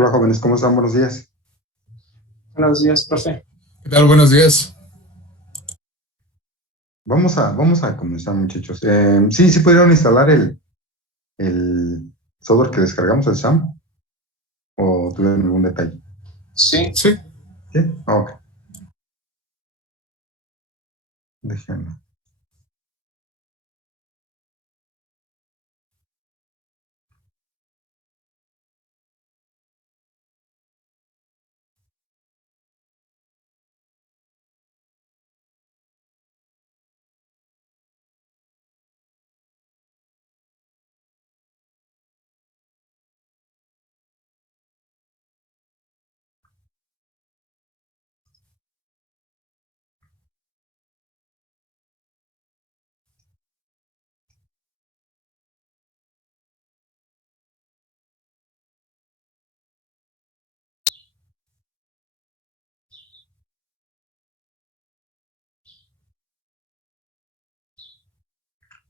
Hola jóvenes, ¿cómo están? Buenos días. Buenos días, profe. ¿Qué tal? Buenos días. Vamos a comenzar, muchachos. Sí, pudieron instalar el software que descargamos, el SAM, o tuvieron algún detalle. Sí, Sí, ¿Sí? Ok, déjenme.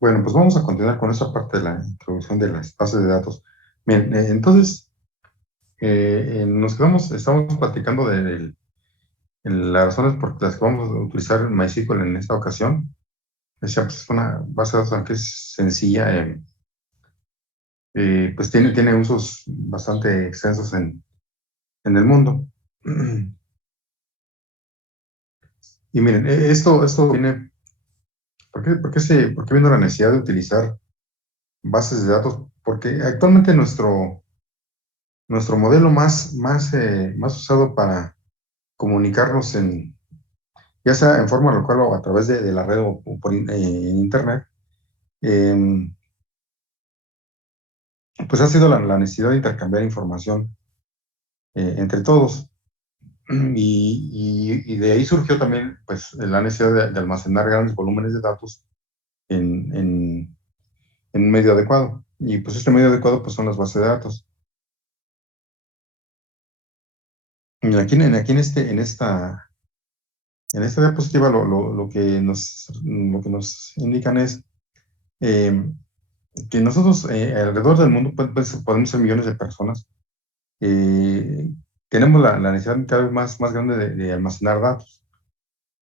Bueno, pues vamos a continuar con esa parte de la introducción de las bases de datos. Bien, entonces, nos estamos platicando de las razones por las que vamos a utilizar MySQL en esta ocasión. Decía, pues es una base de datos que es sencilla, pues tiene usos bastante extensos en el mundo. Y miren, esto viene, ¿por qué vino la necesidad de utilizar bases de datos? Porque actualmente nuestro modelo más usado para comunicarnos ya sea en forma local o a través de la red o en Internet, eh, pues ha sido la necesidad de intercambiar información entre todos. Y de ahí surgió también pues, la necesidad de almacenar grandes volúmenes de datos en, en, en un medio adecuado. Y pues este medio adecuado pues, son las bases de datos. Y en esta diapositiva lo que nos indican es eh, que nosotros alrededor del mundo pues, podemos ser millones de personas. eh, Tenemos la necesidad cada vez más grande de almacenar datos.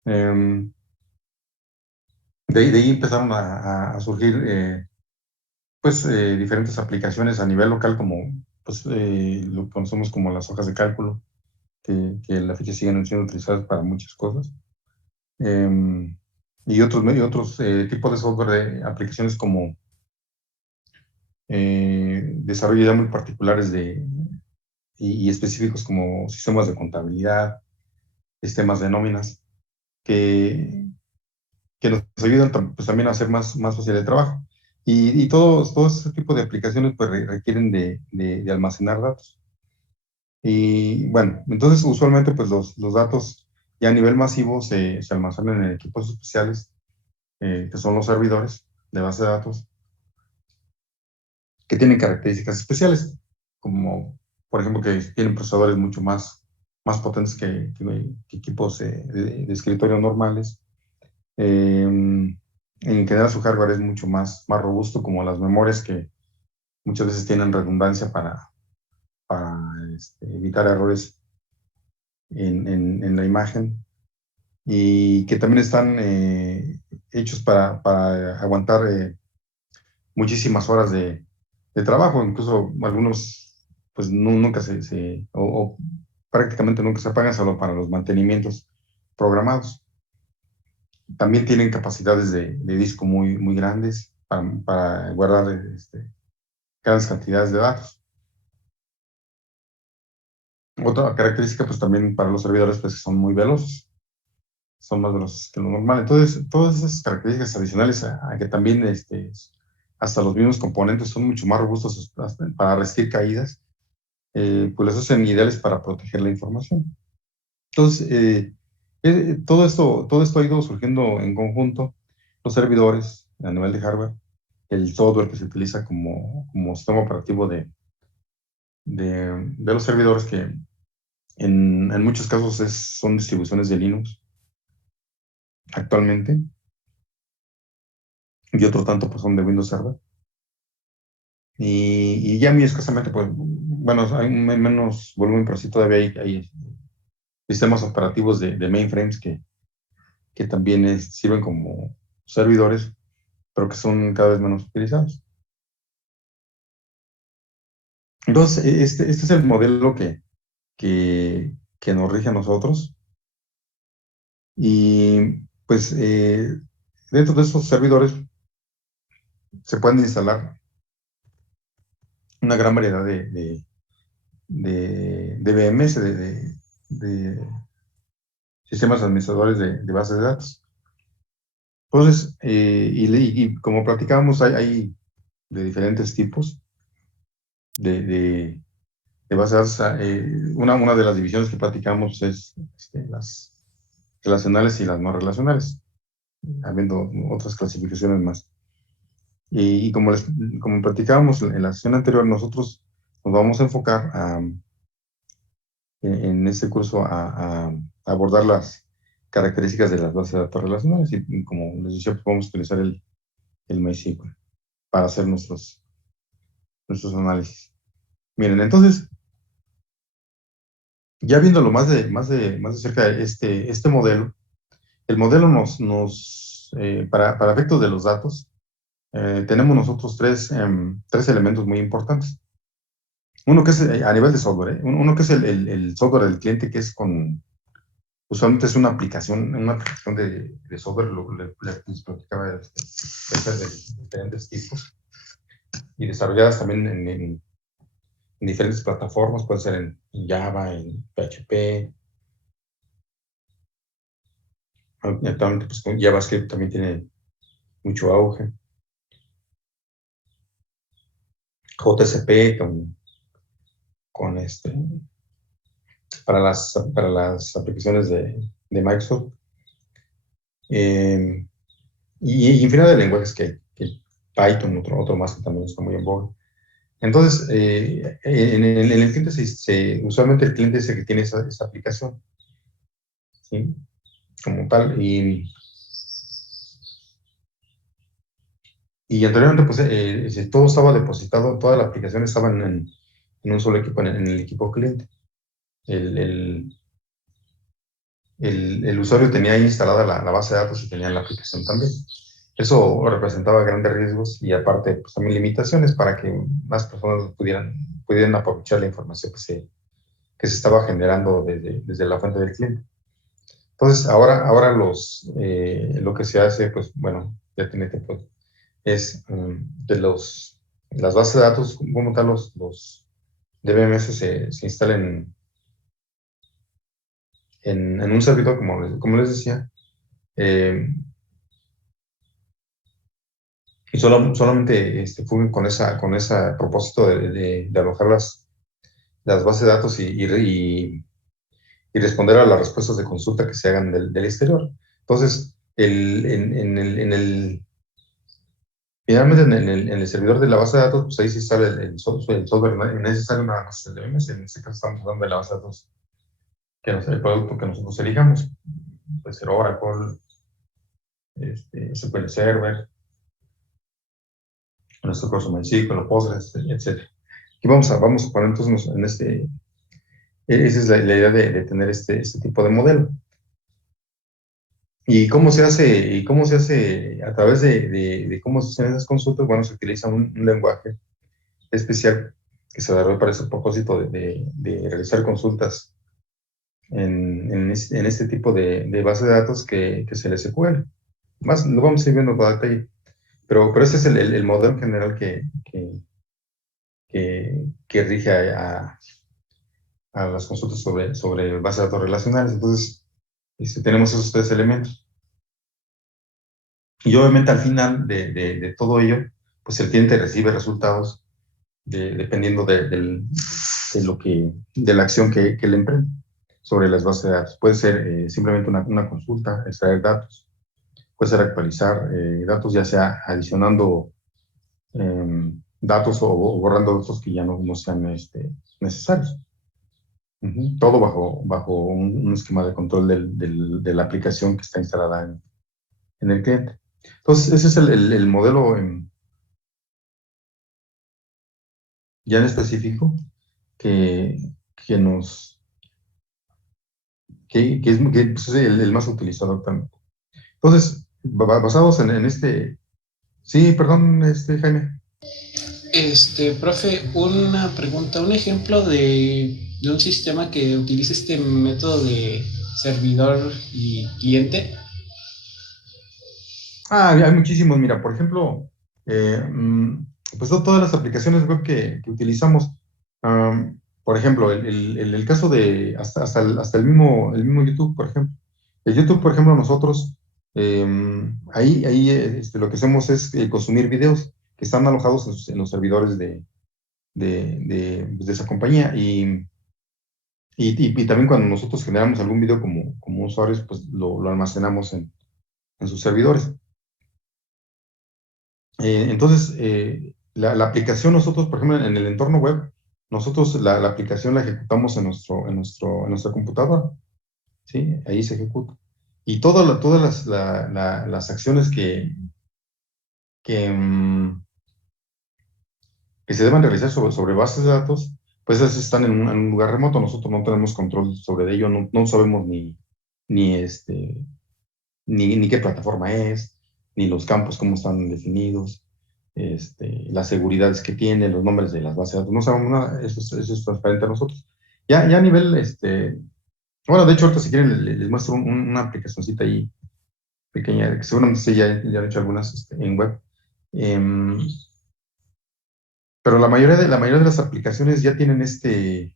Eh, de ahí empezaron a surgir pues, diferentes aplicaciones a nivel local, como pues, lo que conocemos como las hojas de cálculo, que a la fecha siguen siendo utilizadas para muchas cosas. Eh, y otros tipos de software de aplicaciones como desarrollos ya muy particulares y específicos como sistemas de contabilidad, sistemas de nóminas, que, que nos ayudan pues, también a hacer más fácil el trabajo. Y todos ese tipo de aplicaciones pues, requieren de almacenar datos. Y bueno, entonces usualmente pues los datos ya a nivel masivo se almacenan en equipos especiales, que son los servidores de base de datos, que tienen características especiales, como por ejemplo que tienen procesadores mucho más potentes que equipos de escritorio normales. En general su hardware es mucho más robusto, como las memorias que muchas veces tienen redundancia para evitar errores en la imagen, y que también están hechos para aguantar muchísimas horas de trabajo. Incluso algunos pues nunca o prácticamente nunca se apagan, solo para los mantenimientos programados. También tienen capacidades de disco muy grandes para guardar grandes cantidades de datos. Otra característica, pues también para los servidores, pues son muy veloces, son más veloces que lo normal. Entonces, todas esas características adicionales a que también hasta los mismos componentes son mucho más robustos para resistir caídas, pues las hacen ideales para proteger la información. Entonces, todo esto ha ido surgiendo en conjunto, los servidores a nivel de hardware, el software que se utiliza como sistema operativo de los servidores, que en muchos casos son distribuciones de Linux actualmente, y otro tanto pues son de Windows Server. Y ya muy escasamente, pues bueno, hay menos volumen, pero sí todavía hay sistemas operativos de mainframes que también sirven como servidores, pero que son cada vez menos utilizados. Entonces, este es el modelo que nos rige a nosotros. Y pues dentro de esos servidores se pueden instalar una gran variedad de VMs, de sistemas administradores de bases de datos. Entonces, y como platicábamos, hay de diferentes tipos de bases de datos. Una de las divisiones que platicamos es las relacionales y las no relacionales, habiendo otras clasificaciones más. Y como platicábamos en la sesión anterior, nosotros nos vamos a enfocar en este curso a abordar las características de las bases de datos relacionales y como les decía, pues vamos a utilizar el MySQL para hacer nuestros análisis. Miren, entonces, ya viéndolo más de cerca, este modelo, el modelo para efectos de los datos, tenemos nosotros tres elementos muy importantes. Uno que es a nivel de software, uno que es el software del cliente, que es usualmente es una aplicación de software, les platicaba de diferentes tipos y desarrolladas también en diferentes plataformas, puede ser en Java, en PHP. Actualmente, pues con JavaScript también tiene mucho auge. JSP con para las aplicaciones de Microsoft. Y infinidad de lenguajes que Python, otro más que también está muy en boga. Entonces, en el cliente usualmente el cliente es el que tiene esa aplicación, ¿sí? Como tal. Y anteriormente, pues, todo estaba depositado, toda la aplicación estaba en un solo equipo, en el equipo cliente. El usuario tenía ahí instalada la base de datos y tenía la aplicación también. Eso representaba grandes riesgos y aparte, pues, también limitaciones para que más personas pudieran aprovechar la información que se estaba generando desde la fuente del cliente. Entonces, ahora lo que se hace, pues, bueno, ya tiene tiempo, es las bases de datos, como tal, los DBMS se instalan en un servidor, como les decía, y solamente fungen con ese propósito de alojar las bases de datos y responder a las respuestas de consulta que se hagan del exterior. Entonces, finalmente en el servidor de la base de datos, pues ahí se instala el software, no es necesario nada más el DMS. En este caso estamos hablando de la base de datos, el producto que nosotros elijamos. Puede ser Oracle, SQL Server, en nuestro caso MySQL, Postgres, etc. Y vamos a poner entonces esa es la idea de tener este tipo de modelo. ¿Y cómo se hace? A través de cómo se hacen esas consultas? Bueno, se utiliza un lenguaje especial que se desarrolló para ese propósito de realizar consultas en este tipo de base de datos que es el SQL. Más lo vamos a ir viendo con detalle. Pero ese es el modelo general que rige a las consultas sobre bases de datos relacionales. Entonces, tenemos esos tres elementos. Y obviamente al final de todo ello, pues el cliente recibe resultados dependiendo de la acción que le emprende sobre las bases de datos. Puede ser simplemente una consulta, extraer datos, puede ser actualizar datos, ya sea adicionando datos o borrando datos que ya no sean necesarios. Todo bajo un esquema de control de la aplicación que está instalada en el cliente. Entonces, ese es el modelo ya en específico que, que nos, que pues, es el más utilizado actualmente. Entonces, basados en este, sí, perdón, Jaime. Profe, una pregunta, un ejemplo de un sistema que utilice este método de servidor y cliente. Hay muchísimos, mira, por ejemplo, pues todas las aplicaciones web que utilizamos, por ejemplo, el caso de hasta el mismo YouTube, por ejemplo. El YouTube, por ejemplo, nosotros, ahí lo que hacemos es consumir videos que están alojados en los servidores pues, de esa compañía. Y también cuando nosotros generamos algún video como usuarios, pues lo almacenamos en sus servidores. Entonces, la aplicación nosotros, por ejemplo, en el entorno web, nosotros la aplicación la ejecutamos en nuestra computadora, ¿sí? Ahí se ejecuta. Y todas las acciones que, mm, que se deben realizar sobre bases de datos, pues esas están en un lugar remoto. Nosotros no tenemos control sobre ello, no sabemos ni, ni qué plataforma es, ni los campos cómo están definidos, las seguridades que tiene, los nombres de las bases de datos, no sabemos nada, eso es transparente a nosotros. Ya a nivel, bueno, de hecho, ahorita si quieren les muestro una aplicacioncita ahí pequeña, que seguramente sí, ya han hecho algunas en web. Em, pero la mayoría de las aplicaciones ya tienen este,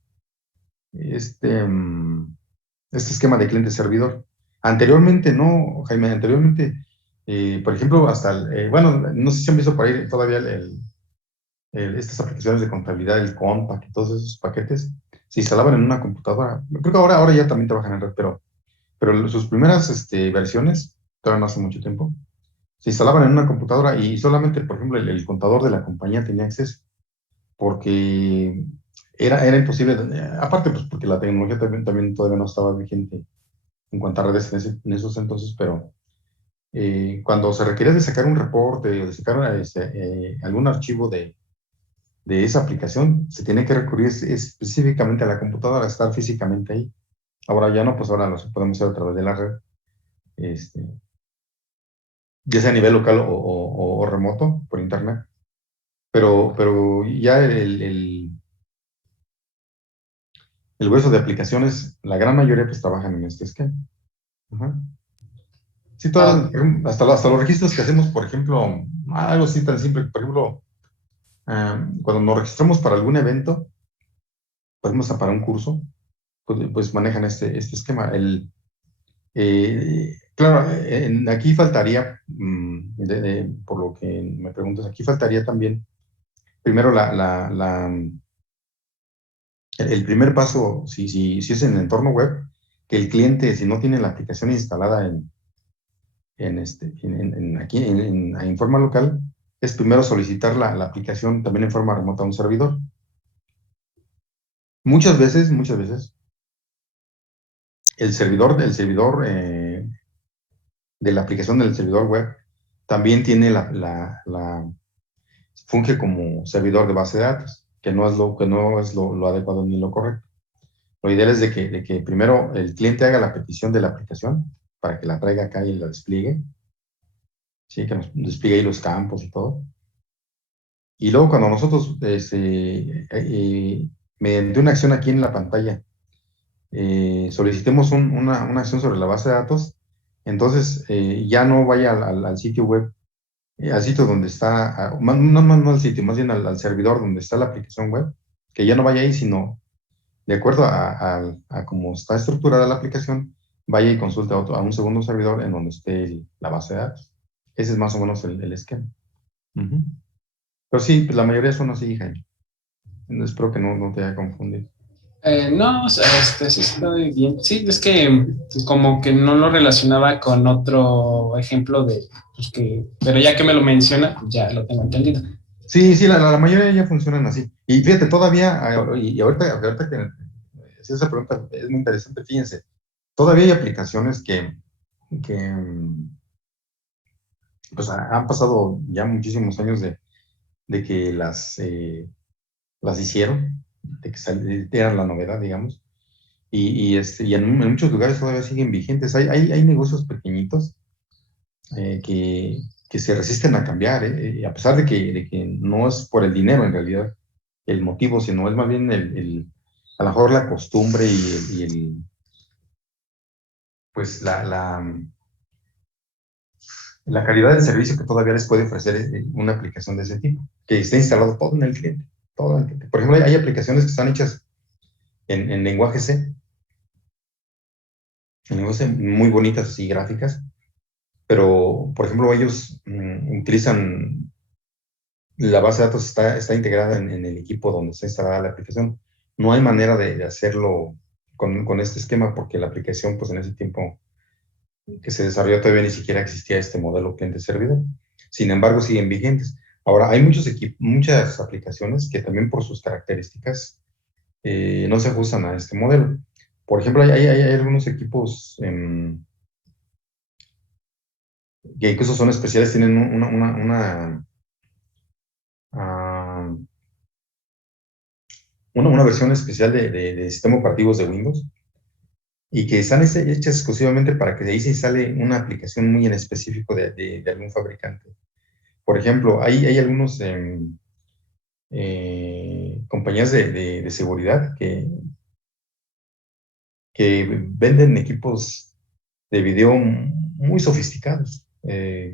em, este esquema de cliente-servidor. Anteriormente no, Jaime, anteriormente, por ejemplo, bueno, no sé si han visto por ahí todavía estas aplicaciones de contabilidad, el Compact y todos esos paquetes, se instalaban en una computadora. Creo que ahora ya también trabajan en red, pero sus primeras versiones, todavía no hace mucho tiempo, se instalaban en una computadora y solamente, por ejemplo, el contador de la compañía tenía acceso, porque era imposible, aparte, pues porque la tecnología también todavía no estaba vigente en cuanto a redes en esos entonces, pero cuando se requería de sacar un reporte o de sacar algún archivo de esa aplicación, se tiene que recurrir específicamente a la computadora, estar físicamente ahí. Ahora ya no, pues ahora lo podemos hacer a través de la red, este, ya sea a nivel local o remoto, por internet. Pero ya el grueso de aplicaciones, la gran mayoría pues trabajan en este esquema. Ajá. Sí, Ah, hasta los registros que hacemos, por ejemplo, algo así tan simple, por ejemplo, cuando nos registramos para algún evento, por ejemplo, para un curso, pues manejan este esquema. Claro, aquí faltaría, por lo que me preguntas, aquí faltaría también, primero, el primer paso, si es en el entorno web, que el cliente, si no tiene la aplicación instalada aquí en forma local, es primero solicitar la aplicación también en forma remota a un servidor. Muchas veces, el servidor de la aplicación del servidor web también tiene funge como servidor de base de datos, que no es lo adecuado ni lo correcto. Lo ideal es de que primero el cliente haga la petición de la aplicación para que la traiga acá y la despliegue, ¿sí? Que nos despliegue ahí los campos y todo. Y luego cuando nosotros, mediante una acción aquí en la pantalla, solicitemos una acción sobre la base de datos, entonces ya no vaya al sitio web, al sitio donde está, no al sitio, más bien al servidor donde está la aplicación web, que ya no vaya ahí, sino de acuerdo a cómo está estructurada la aplicación, vaya y consulte a un segundo servidor en donde esté la base de datos. Ese es más o menos el esquema. Ujú. Pero sí, pues la mayoría son así, Jaime. Espero que no te haya confundido. no, o sea, sí estoy bien. Sí, es que como que no lo relacionaba con otro ejemplo pues pero ya que me lo menciona, ya lo tengo entendido. Sí, sí, la mayoría ya funcionan así. Y fíjate, todavía, y ahorita que si esa pregunta es muy interesante, fíjense, todavía hay aplicaciones que pues han pasado ya muchísimos años de que las hicieron. de que era la novedad, digamos. Y en muchos lugares todavía siguen vigentes. Hay negocios pequeñitos que se resisten a cambiar, a pesar de que no es por el dinero en realidad el motivo, sino es más bien a lo mejor la costumbre pues la calidad del servicio que todavía les puede ofrecer una aplicación de ese tipo, que esté instalado todo en el cliente. Todo en el cliente. Por ejemplo, hay aplicaciones que están hechas en lenguaje C, en lenguaje C, muy bonitas así gráficas, pero, por ejemplo, ellos utilizan, la base de datos está integrada en el equipo donde está instalada la aplicación. No hay manera de hacerlo con este esquema porque la aplicación, pues en ese tiempo que se desarrolló todavía ni siquiera existía este modelo cliente-servidor. Sin embargo, siguen vigentes. Ahora, hay muchas aplicaciones que también por sus características no se ajustan a este modelo. Por ejemplo, hay algunos equipos que incluso son especiales, tienen ah, una versión especial de sistema operativos de Windows y que están hechas exclusivamente para que de ahí se instale una aplicación muy en específico de algún fabricante. Por ejemplo, hay algunos compañías de seguridad que venden equipos de video muy sofisticados,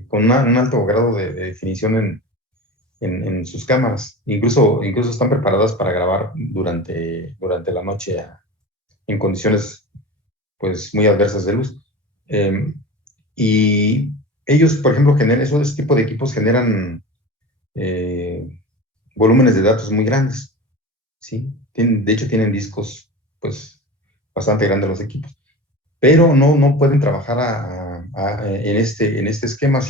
con un alto grado de definición en sus cámaras. Incluso están preparadas para grabar durante la noche en condiciones pues muy adversas de luz. Eh, y ellos, por ejemplo, ese tipo de equipos generan volúmenes de datos muy grandes, ¿sí? De hecho, tienen discos pues bastante grandes los equipos, pero no pueden trabajar en este esquema,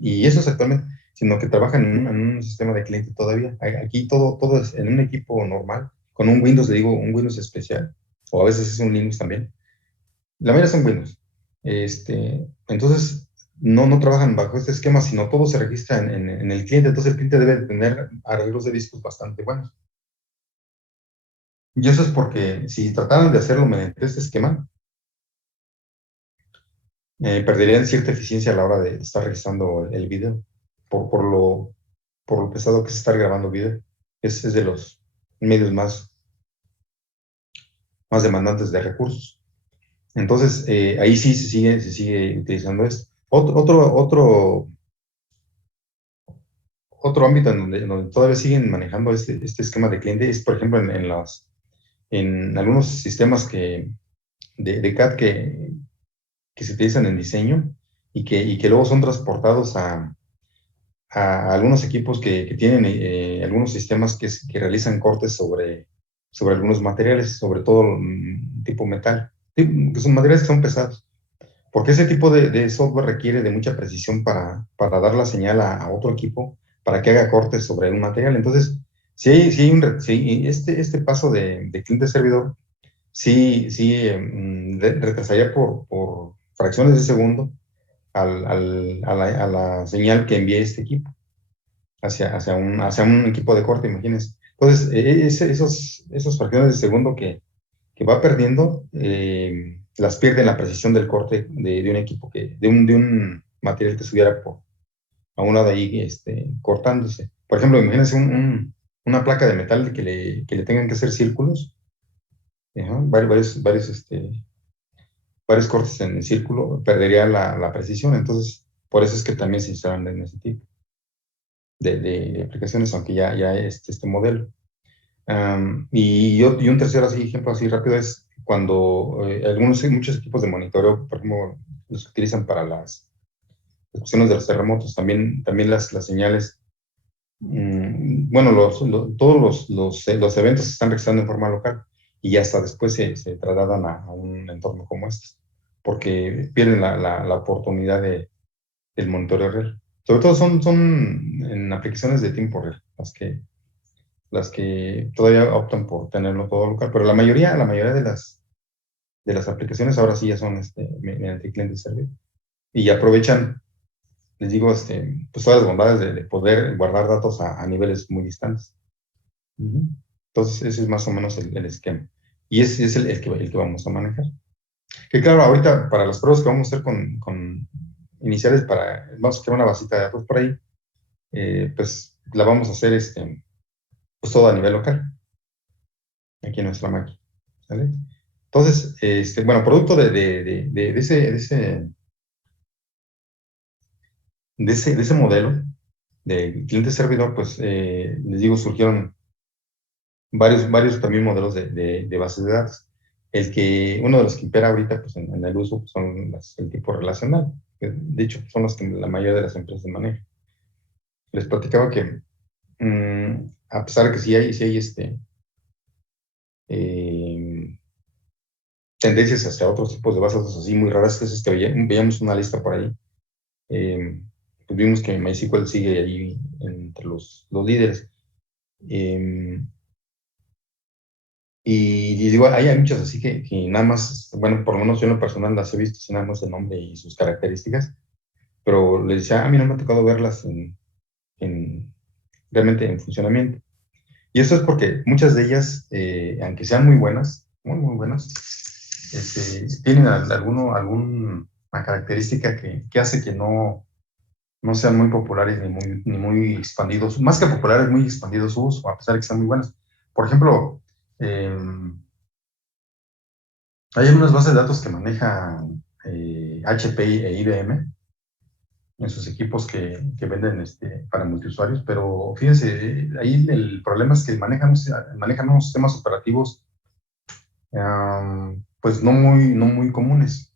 y eso es actualmente, sino que trabajan en un sistema de cliente todavía. Aquí todo es en un equipo normal, con un Windows, le digo, un Windows especial, o a veces es un Linux también. La mayoría son Windows. Entonces, no trabajan bajo este esquema, sino todo se registra en el cliente. Entonces, el cliente debe tener arreglos de discos bastante buenos. Y eso es porque si trataran de hacerlo mediante este esquema, perderían cierta eficiencia a la hora de estar registrando el video, por, por lo, por lo pesado que es estar grabando video. Es de los medios más demandantes de recursos. Entonces, ahí sí se sigue utilizando esto. Otro ámbito en donde todavía siguen manejando este esquema de cliente es, por ejemplo, en algunos sistemas de CAD que se utilizan en diseño y que luego son transportados a algunos equipos que tienen algunos sistemas que realizan cortes sobre algunos materiales, sobre todo tipo metal, que son materiales que son pesados. Porque ese tipo de software requiere de mucha precisión para dar la señal a otro equipo para que haga cortes sobre un material. Entonces, si este paso de cliente-servidor, sí, retrasaría por fracciones de segundo a la señal que envíe este equipo hacia un equipo de corte, imagínense. Entonces, esos fracciones de segundo que va perdiendo, las pierde en la precisión del corte de un equipo, de un material que estuviera a un lado ahí cortándose. Por ejemplo, imagínense una placa de metal que le tengan que hacer círculos, ajá, varios cortes en el círculo, perdería la precisión. Entonces, por eso es que también se instalan en ese tipo de aplicaciones, aunque ya este modelo. Y un tercer ejemplo así rápido es cuando muchos equipos de monitoreo, por ejemplo, los utilizan para las cuestiones de los terremotos, también las señales, bueno, todos los eventos se están registrando en forma local y hasta después se trasladan a un entorno como este, porque pierden la oportunidad del monitoreo real. Sobre todo son en aplicaciones de tiempo real, las que todavía optan por tenerlo todo local, pero la mayoría de las aplicaciones ahora sí ya son mediante cliente server y aprovechan, les digo, pues todas las bondades de poder guardar datos a niveles muy distantes. Uh -huh. Entonces, ese es más o menos el esquema. Y ese es el que vamos a manejar. Que claro, ahorita para las pruebas que vamos a hacer con iniciales, vamos a crear una basita de datos por ahí, pues la vamos a hacer pues todo a nivel local, aquí en nuestra máquina. ¿Sale? Entonces, bueno, producto de ese modelo de cliente-servidor, pues les digo, surgieron varios también modelos de bases de datos. Uno de los que impera ahorita pues, en el uso pues, son el tipo relacional. De hecho, son los que la mayoría de las empresas manejan. Les platicaba que, a pesar de que sí hay eh, tendencias hacia otros tipos de bases de datos así muy raras, que es veíamos una lista por ahí, eh, pues vimos que MySQL sigue ahí entre los líderes. Y digo, hay muchas así que nada más, bueno, por lo menos yo en lo personal las he visto sin nada más el nombre y sus características, pero les decía, a mí no me ha tocado verlas realmente en funcionamiento. Y eso es porque muchas de ellas, aunque sean muy buenas, muy buenas, tienen alguna característica que hace que no sean muy populares ni muy expandidos, más que populares, muy expandidos su uso, a pesar de que sean muy buenas. Por ejemplo, hay algunas bases de datos que manejan HP e IBM en sus equipos que venden para multiusuarios, pero fíjense, ahí el problema es que manejan unos sistemas operativos pues no muy comunes.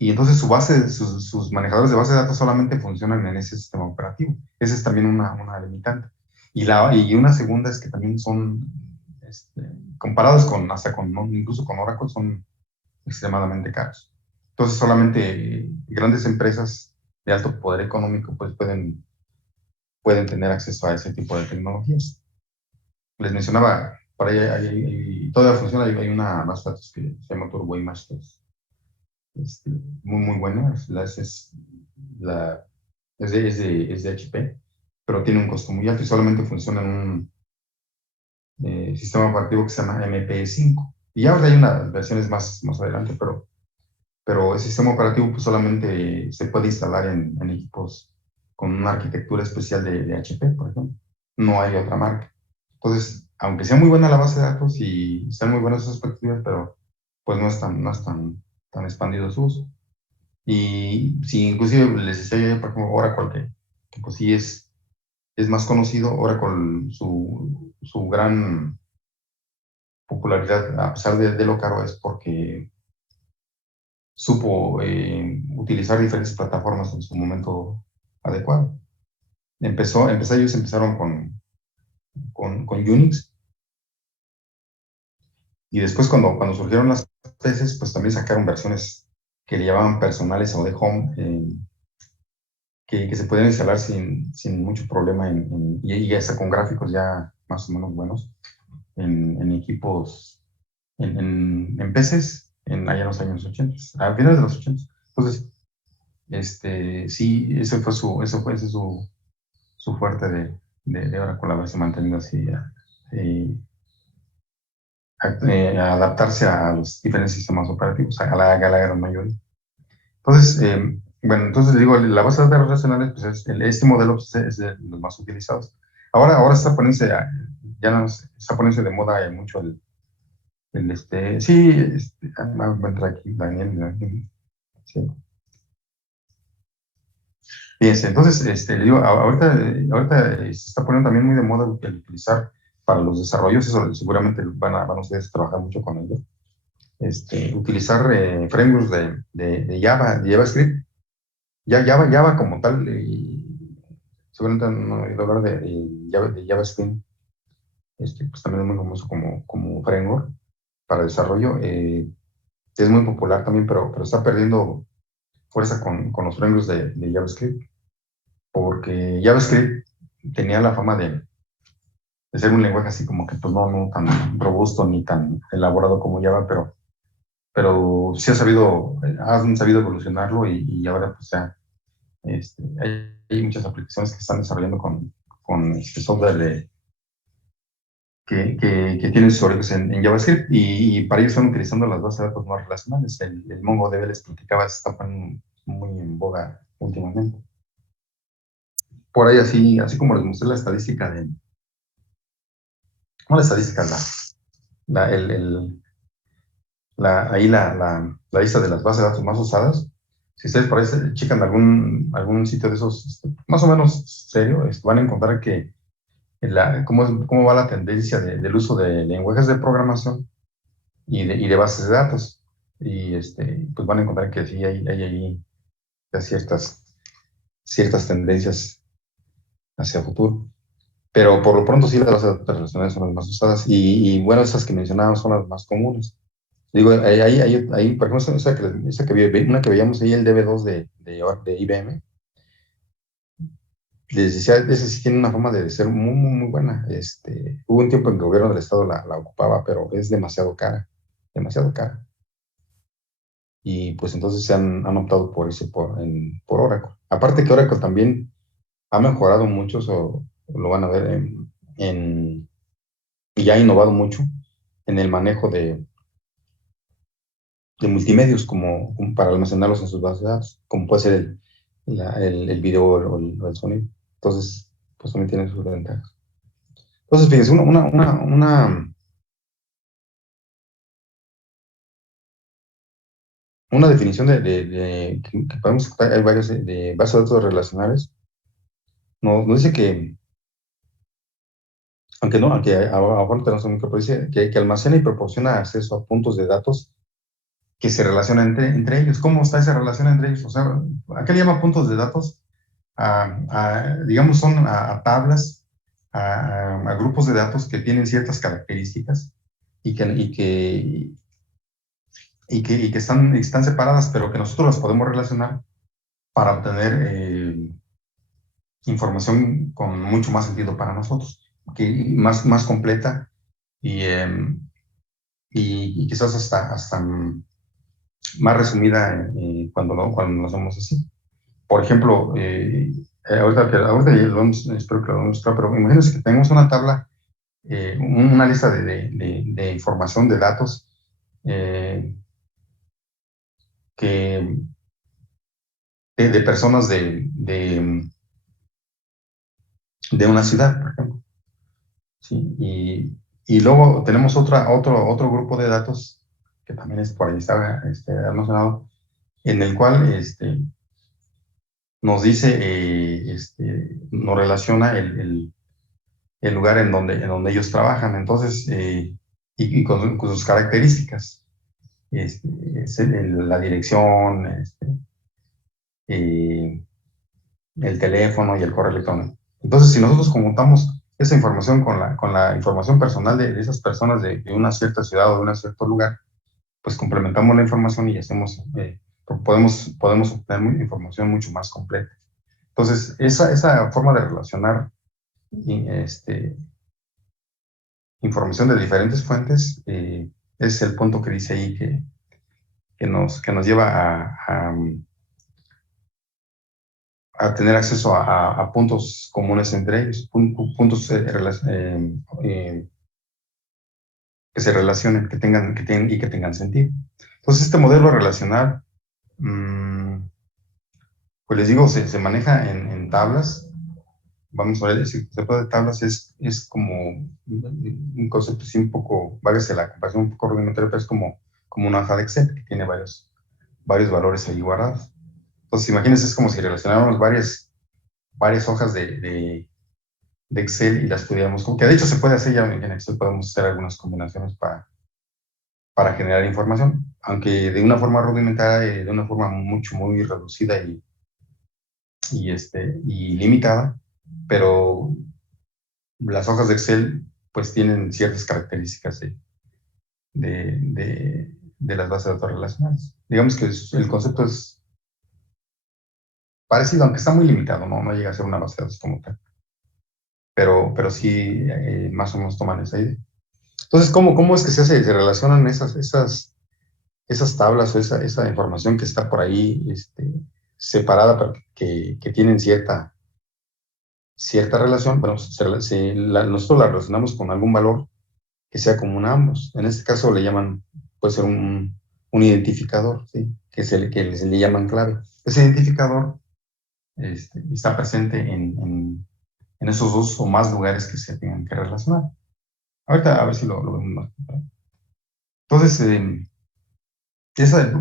Y entonces sus manejadores de base de datos solamente funcionan en ese sistema operativo. Esa es también una limitante. Y una segunda es que también son, comparados incluso con Oracle, son extremadamente caros. Entonces solamente grandes empresas de alto poder económico pues pueden tener acceso a ese tipo de tecnologías. Les mencionaba, para ahí todavía funciona, hay una base de datos que se llama Turbo Image, que es este, muy buena, es de HP, pero tiene un costo muy alto y solamente funciona en un sistema operativo que se llama MP5. Y ahora hay unas versiones más adelante, pero el sistema operativo pues, solamente se puede instalar en equipos con una arquitectura especial de HP, por ejemplo. No hay otra marca. Entonces, aunque sea muy buena la base de datos y sean muy buenas sus expectativas, pero pues no es tan expandido su uso. Y si inclusive les decía yo, por ejemplo, Oracle, que pues sí es más conocido, Oracle, su gran popularidad, a pesar de lo caro, es porque supo utilizar diferentes plataformas en su momento adecuado. Ellos empezaron con Unix y después cuando surgieron las PCs, pues también sacaron versiones que le llamaban personales o de home, que se podían instalar sin mucho problema y hasta con gráficos ya más o menos buenos en equipos, en PCs, allá en los años 80, a finales de los 80. Entonces, sí, ese es su fuerte de ahora con haberse mantenido así, eh, adaptarse a los diferentes sistemas operativos, a la gran mayoría. Entonces, bueno, entonces le digo, la base de datos relacionales, pues este modelo pues, es de los más utilizados. Ahora está poniéndose, ya no está poniéndose de moda mucho sí, va a entrar aquí Daniel, sí. Fíjense, entonces, le digo, ahorita se está poniendo también muy de moda el utilizar para los desarrollos, eso seguramente van ustedes a trabajar mucho con ello, utilizar frameworks de Java, de JavaScript, Java como tal, seguramente no he oído hablar de JavaScript, pues también es muy famoso como framework para desarrollo, es muy popular también, pero está perdiendo fuerza con los frameworks de JavaScript, porque JavaScript tenía la fama de ser un lenguaje así como que pues no tan robusto ni tan elaborado como Java, pero sí han sabido evolucionarlo y ahora pues ya hay muchas aplicaciones que están desarrollando con software que tienen sus orígenes en JavaScript y para ello están utilizando las bases de datos no relacionales. El MongoDB les platicaba, está muy en boga últimamente. Por ahí así como les mostré la estadística no la estadística, la, el, el, ahí la lista de las bases de datos más usadas. Si ustedes por ahí checan algún sitio de esos más o menos serio, van a encontrar que cómo va la tendencia del uso de lenguajes de programación y de bases de datos. Y pues van a encontrar que sí hay ahí ya ciertas tendencias hacia el futuro. Pero por lo pronto sí las bases de datos relacionales son las más usadas. Bueno, esas que mencionábamos son las más comunes. Digo, ahí por ejemplo, una que veíamos ahí, el DB2 de IBM, les decía, ese sí tiene una forma de ser muy, muy, muy buena. Hubo un tiempo en que el gobierno del estado la ocupaba, pero es demasiado cara, demasiado cara. Y pues entonces se han optado por ese, por Oracle. Aparte que Oracle también ha mejorado mucho, lo van a ver, y ha innovado mucho en el manejo de multimedios como para almacenarlos en sus bases de datos, como puede ser el video o el sonido. Entonces, pues también tiene sus ventajas. Entonces, fíjense, una definición que podemos encontrar, hay varias de bases de datos relacionales, nos dice que, aunque ahora tenemos un micro, dice que almacena y proporciona acceso a puntos de datos que se relacionan entre ellos. ¿Cómo está esa relación entre ellos? O sea, ¿a qué le llama puntos de datos? Digamos, son a tablas, a grupos de datos que tienen ciertas características y que están separadas, pero que nosotros las podemos relacionar para obtener información con mucho más sentido para nosotros, más completa y quizás hasta más resumida cuando lo hacemos así. Por ejemplo, ahorita espero que lo vamos a mostrar, pero imagínense que tenemos una tabla, una lista de información de datos eh, que, de personas de una ciudad, por ejemplo. ¿Sí? Y luego tenemos otro grupo de datos que también por ahí está almacenado, en el cual nos dice, nos relaciona el lugar en donde ellos trabajan, entonces, y con sus características, la dirección, eh, el teléfono y el correo electrónico. Entonces, si nosotros conjuntamos esa información con la información personal de esas personas de una cierta ciudad o de un cierto lugar, pues complementamos la información y podemos obtener información mucho más completa. Entonces, esa forma de relacionar información de diferentes fuentes es el punto que dice ahí que nos lleva a tener acceso a puntos comunes entre ellos, puntos que se relacionen, que tengan sentido. Entonces, este modelo relacional, pues les digo, se maneja en tablas. Vamos a ver, ese concepto de tablas es como un concepto así un poco, válgase la comparación un poco rudimentario, pero es como una hoja de Excel que tiene varios valores ahí guardados. Entonces, imagínense, es como si relacionáramos varias hojas de Excel y las pudiéramos, que de hecho se puede hacer ya en Excel, podemos hacer algunas combinaciones para generar información, aunque de una forma rudimentaria, de una forma muy reducida y limitada, pero las hojas de Excel pues tienen ciertas características de las bases de datos relacionales. Digamos que el concepto es parecido, aunque está muy limitado, no llega a ser una base de datos como tal, pero sí más o menos toman esa idea. Entonces, ¿cómo es que se relacionan esas tablas o esa información que está por ahí separada, pero que tienen cierta relación? Bueno, nosotros la relacionamos con algún valor que sea común a ambos. En este caso le llaman, puede ser un identificador, ¿sí? Que se le llaman clave. Ese identificador está presente en esos dos o más lugares que se tengan que relacionar. Ahorita a ver si lo vemos más. Entonces,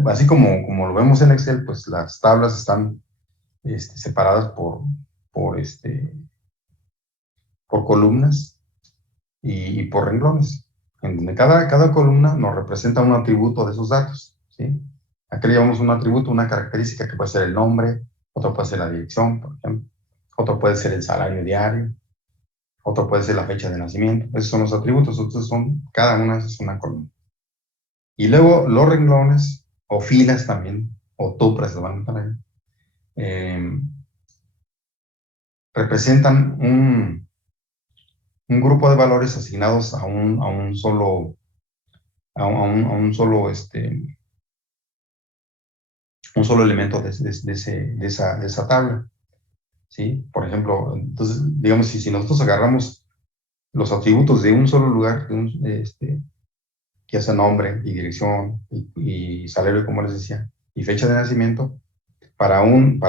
así como lo vemos en Excel, pues las tablas están separadas por, por columnas y por renglones, en donde cada columna nos representa un atributo de esos datos, ¿sí? Aquí le llamamos un atributo, una característica que puede ser el nombre, otro puede ser la dirección, por ejemplo, otro puede ser el salario diario, otro puede ser la fecha de nacimiento. Esos son los atributos, entonces cada una es una columna. Y luego los renglones, o filas también, o tuplas lo van a poner, representan un grupo de valores asignados a un solo, un solo elemento de esa tabla, ¿sí? Por ejemplo, entonces, digamos, si nosotros agarramos los atributos de un solo lugar, ya sea nombre y dirección y salario, como les decía, y fecha de nacimiento, un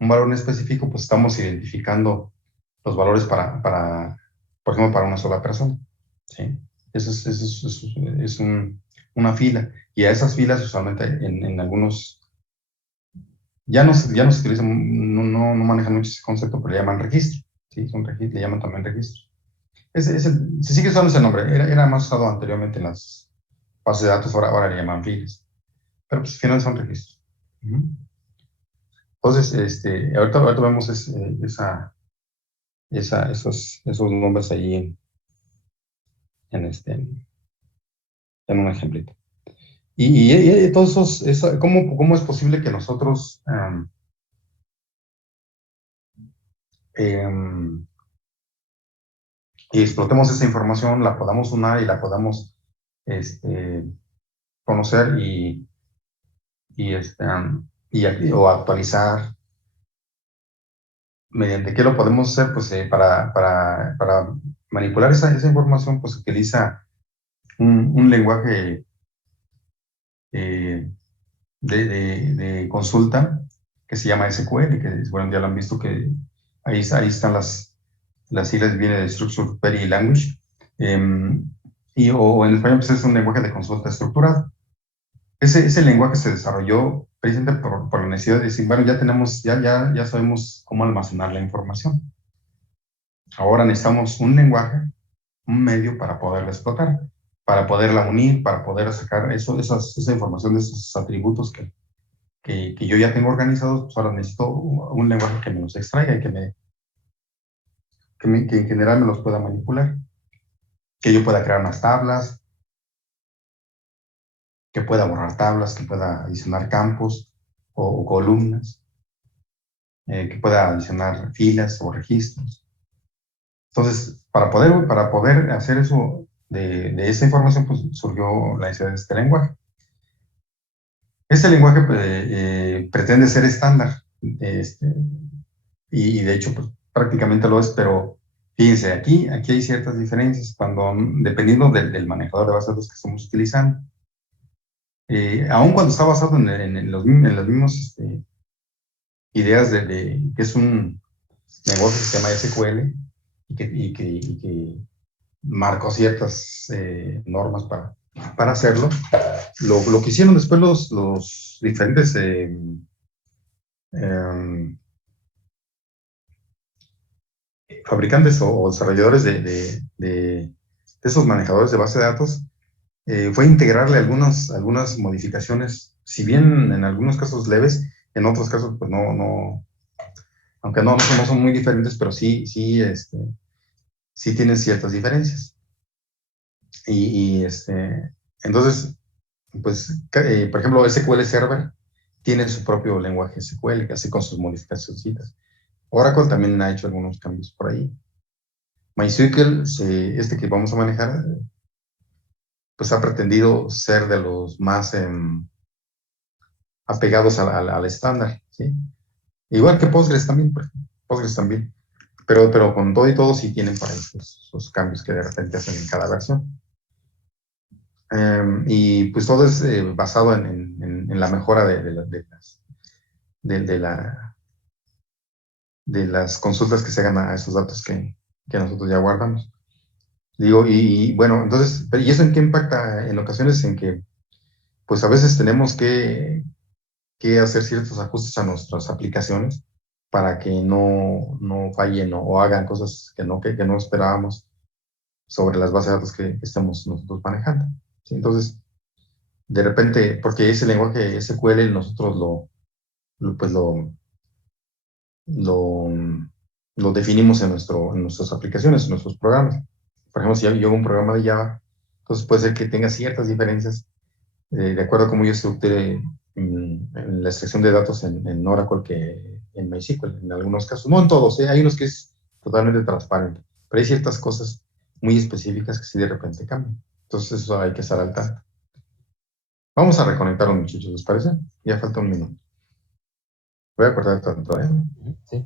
valor en específico, pues estamos identificando los valores por ejemplo, para una sola persona, ¿sí? Es una fila. Y a esas filas usualmente en algunos, ya no se utilizan, no manejan mucho ese concepto, pero le llaman registro, ¿sí? Le llaman también registro. Se sigue usando ese nombre, era más usado anteriormente en las bases de datos, ahora le llaman filas. Pero pues al final son registros. Entonces, ahorita vemos esos nombres ahí en un ejemplito. Y todos ¿cómo es posible que nosotros explotemos esa información, la podamos unir y la podamos conocer o actualizar? ¿Mediante qué lo podemos hacer? Pues para manipular esa información, pues utiliza un lenguaje de consulta que se llama SQL, que bueno, ya lo han visto, que ahí están las siglas, viene de Structured Query Language, o en español pues es un lenguaje de consulta estructurado. Ese lenguaje se desarrolló precisamente por la necesidad de decir, bueno, ya sabemos cómo almacenar la información. Ahora necesitamos un lenguaje, un medio para poderla explotar, para poderla unir, para poder sacar esa información de esos atributos que yo ya tengo organizados. Pues ahora necesito un lenguaje que me los extraiga y que en general me los pueda manipular, que yo pueda crear unas tablas, que pueda borrar tablas, que pueda adicionar campos o columnas, que pueda adicionar filas o registros. Entonces, para poder hacer eso de esa información, pues surgió la necesidad de este lenguaje. Este lenguaje pretende ser estándar, y de hecho pues, prácticamente lo es, pero fíjense, aquí hay ciertas diferencias dependiendo del manejador de bases de datos que estamos utilizando. Aun cuando está basado en las mismas ideas que es un lenguaje que se llama SQL y que marcó ciertas normas para hacerlo. Lo que hicieron después los diferentes fabricantes o desarrolladores de esos manejadores de base de datos fue integrarle algunas modificaciones, si bien en algunos casos leves, en otros casos pues aunque no son muy diferentes, pero sí tienen ciertas diferencias. Entonces, pues, por ejemplo, SQL Server tiene su propio lenguaje SQL, que hace con sus modificaciones. Oracle también ha hecho algunos cambios por ahí. MySQL, que vamos a manejar, pues ha pretendido ser de los más apegados al estándar, ¿sí? Igual que Postgres también, por ejemplo. Postgres también pero con todo y todo sí tienen por ahí sus cambios que de repente hacen en cada versión. Y pues todo es basado en la mejora de la- de las consultas que se hagan a esos datos que nosotros ya guardamos. Digo, y bueno, entonces, ¿y eso en qué impacta? En ocasiones en que, pues a veces tenemos que hacer ciertos ajustes a nuestras aplicaciones para que no fallen o hagan cosas que no esperábamos sobre las bases de datos que estamos nosotros manejando. ¿Sí? Entonces, de repente, porque ese lenguaje SQL nosotros lo, pues lo, lo definimos en nuestras aplicaciones, en nuestros programas. Por ejemplo, si yo hago un programa de Java, entonces puede ser que tenga ciertas diferencias de acuerdo a cómo yo estructure en la extracción de datos en Oracle que en MySQL, en algunos casos. No en todos, hay unos que es totalmente transparente, pero hay ciertas cosas muy específicas que sí de repente cambian. Entonces eso hay que estar al tanto. Vamos a reconectarnos, muchachos, ¿les parece? Ya falta un minuto. Voy a cortar tanto, ¿eh? Sí.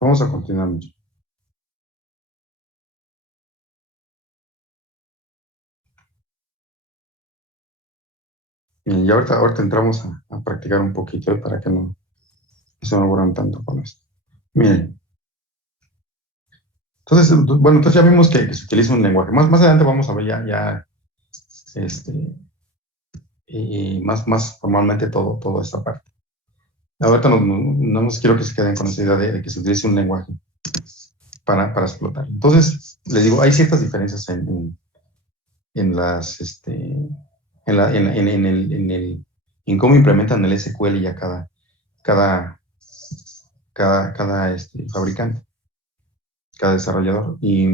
Vamos a continuar, muchachos. Y ahorita entramos a practicar un poquito para que no se me aburran tanto con esto. Miren, entonces, bueno, entonces ya vimos que se utiliza un lenguaje. Más adelante vamos a ver este, y más formalmente toda esta parte. Ahorita no quiero que se queden con esa idea de que se utilice un lenguaje para explotar. Entonces, les digo, hay ciertas diferencias en las, en, la- en el, en cómo implementan el SQL ya cada, cada fabricante, cada desarrollador. Y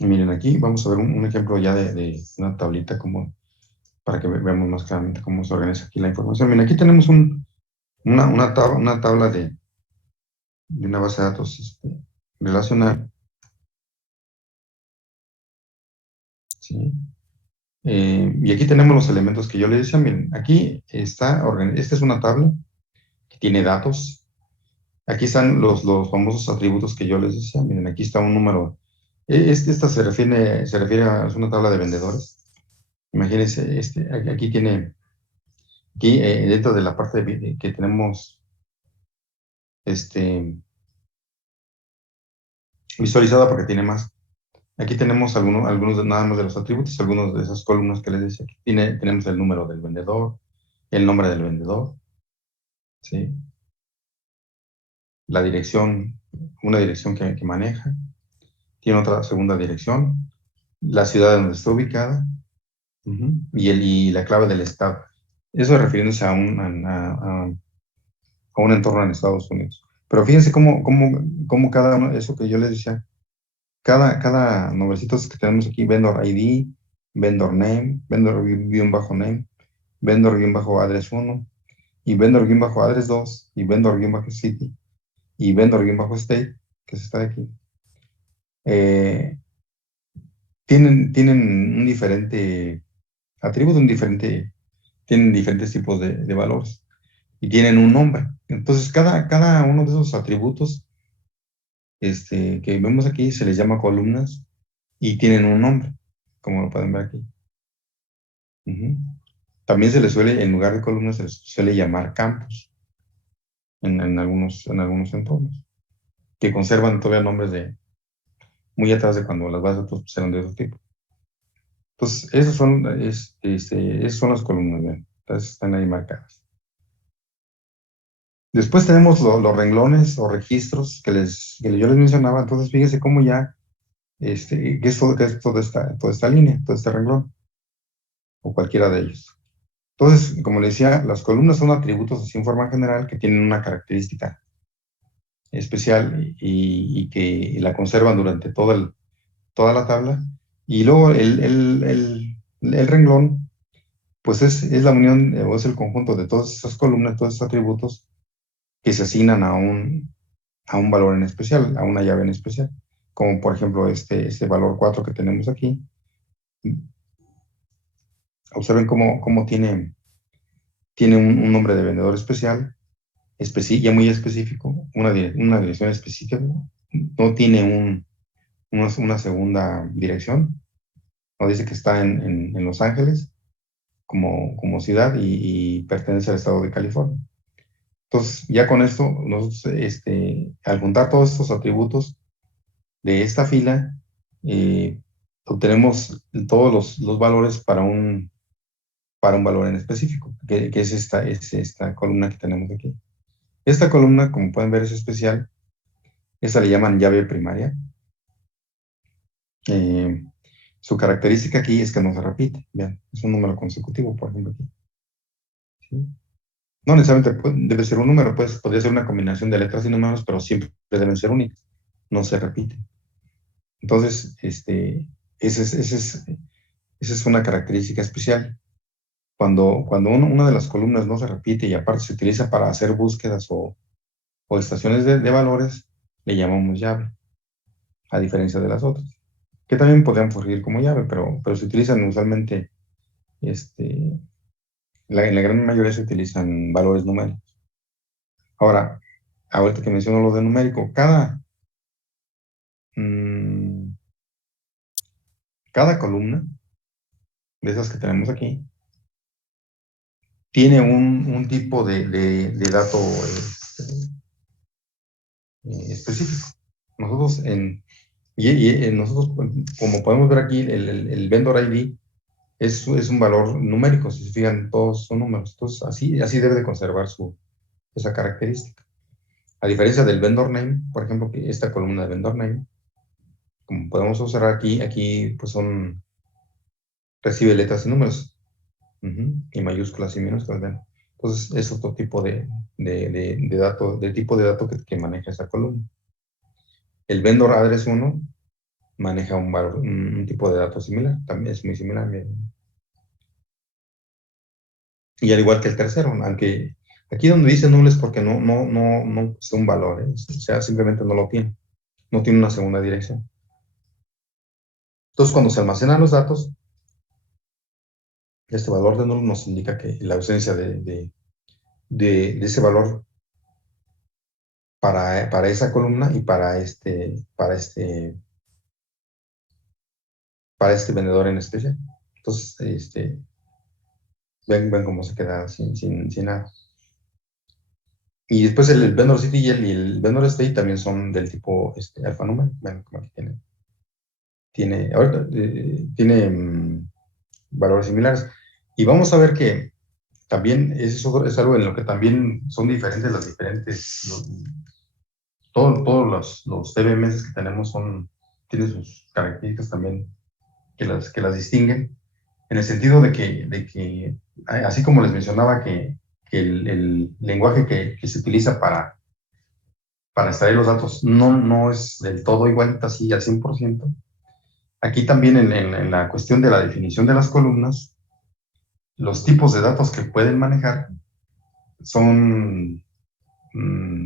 miren, aquí vamos a ver un ejemplo ya de una tablita como para que veamos más claramente cómo se organiza aquí la información. Miren, aquí tenemos una tabla de una base de datos relacional. ¿Sí? Y aquí tenemos los elementos que yo les decía. Miren, aquí esta es una tabla que tiene datos. Aquí están los famosos atributos que yo les decía. Miren, aquí está un número. Esta se refiere a es una tabla de vendedores. Imagínense, aquí tiene, aquí dentro de la parte que tenemos, este, visualizada porque tiene más. Aquí tenemos algunos nada más de los atributos, algunos de esas columnas que les decía. Aquí tenemos el número del vendedor, el nombre del vendedor, ¿sí? La dirección, una dirección que maneja, tiene otra segunda dirección, la ciudad donde está ubicada, y la clave del estado. Eso refiriéndose a un entorno en Estados Unidos. Pero fíjense cómo cada uno, eso que yo les decía, cada nombrecito que tenemos aquí, vendor ID, vendor name, vendor-name, vendor-address 1, y vendor-address 2, y vendor-city, y vendor-state, que es esta de aquí, eh, tienen un diferente atributo, tienen diferentes tipos de valores y tienen un nombre. Entonces, cada uno de esos atributos que vemos aquí se les llama columnas y tienen un nombre, como lo pueden ver aquí. Ujú. También se les suele, en lugar de columnas, se les suele llamar campos en algunos entornos, que conservan todavía nombres de muy atrás de cuando las bases de datos eran de otro tipo. Entonces, esas son las columnas, ¿ven? Entonces, están ahí marcadas. Después tenemos los renglones o registros que yo les mencionaba. Entonces, fíjense cómo ya, que es toda esta línea, todo este renglón, o cualquiera de ellos. Entonces, como les decía, las columnas son atributos así en forma general que tienen una característica especial y que la conservan durante toda la tabla. Y luego el renglón, pues es la unión o es el conjunto de todas esas columnas, todos esos atributos que se asignan a un valor en especial, a una llave en especial. Como por ejemplo este valor 4 que tenemos aquí. Observen cómo tiene un nombre de vendedor especial, ya muy específico, una dirección específica. No tiene una segunda dirección. Nos dice que está en Los Ángeles como ciudad y pertenece al estado de California. Entonces, ya con esto, nosotros, al juntar todos estos atributos de esta fila, eh, obtenemos todos los valores para un valor en específico, que es esta columna que tenemos aquí. Esta columna, como pueden ver, es especial. Esta le llaman llave primaria. Eh, Su característica aquí es que no se repite. Vean, es un número consecutivo, por ejemplo, aquí. ¿Sí? No necesariamente debe ser un número, pues podría ser una combinación de letras y números, pero siempre deben ser únicas. No se repiten. Entonces, esa es una característica especial. Cuando una de las columnas no se repite y aparte se utiliza para hacer búsquedas o estaciones de valores, le llamamos llave, a diferencia de las otras, que también podrían fungir como llave, pero se utilizan usualmente, en la gran mayoría se utilizan valores numéricos. Ahora, ahorita que menciono lo de numérico, mm, cada columna de esas que tenemos aquí tiene un tipo de dato específico. Nosotros, nosotros, como podemos ver aquí, el vendor ID es un valor numérico. Si se fijan, todos son números. Entonces, así debe de conservar esa característica. A diferencia del vendor name, por ejemplo, que esta columna de vendor name, como podemos observar aquí pues recibe letras y números, y mayúsculas y minúsculas, ¿ven? Entonces, es otro tipo de dato, del tipo de dato que maneja esa columna. El vendor address 1 maneja un tipo de dato similar, también es muy similar. Y al igual que el tercero, aunque aquí donde dice null es porque no es un valor, o sea, simplemente no lo tiene, no tiene una segunda dirección. Entonces, cuando se almacenan los datos, este valor de null nos indica que la ausencia de ese valor para esa columna y para este vendedor en especial. Entonces, ven cómo se queda sin nada. Y después el vendor city y el vendor state también son del tipo alfanumérico. Bueno, como aquí tiene valores similares. Y vamos a ver que también es algo en lo que también son diferentes las diferentes, todos los TBMS que tenemos tienen sus características también que las distinguen, en el sentido de que así como les mencionaba que el lenguaje que se utiliza para extraer los datos no es del todo igual, así al 100%. Aquí también en la cuestión de la definición de las columnas, los tipos de datos que pueden manejar son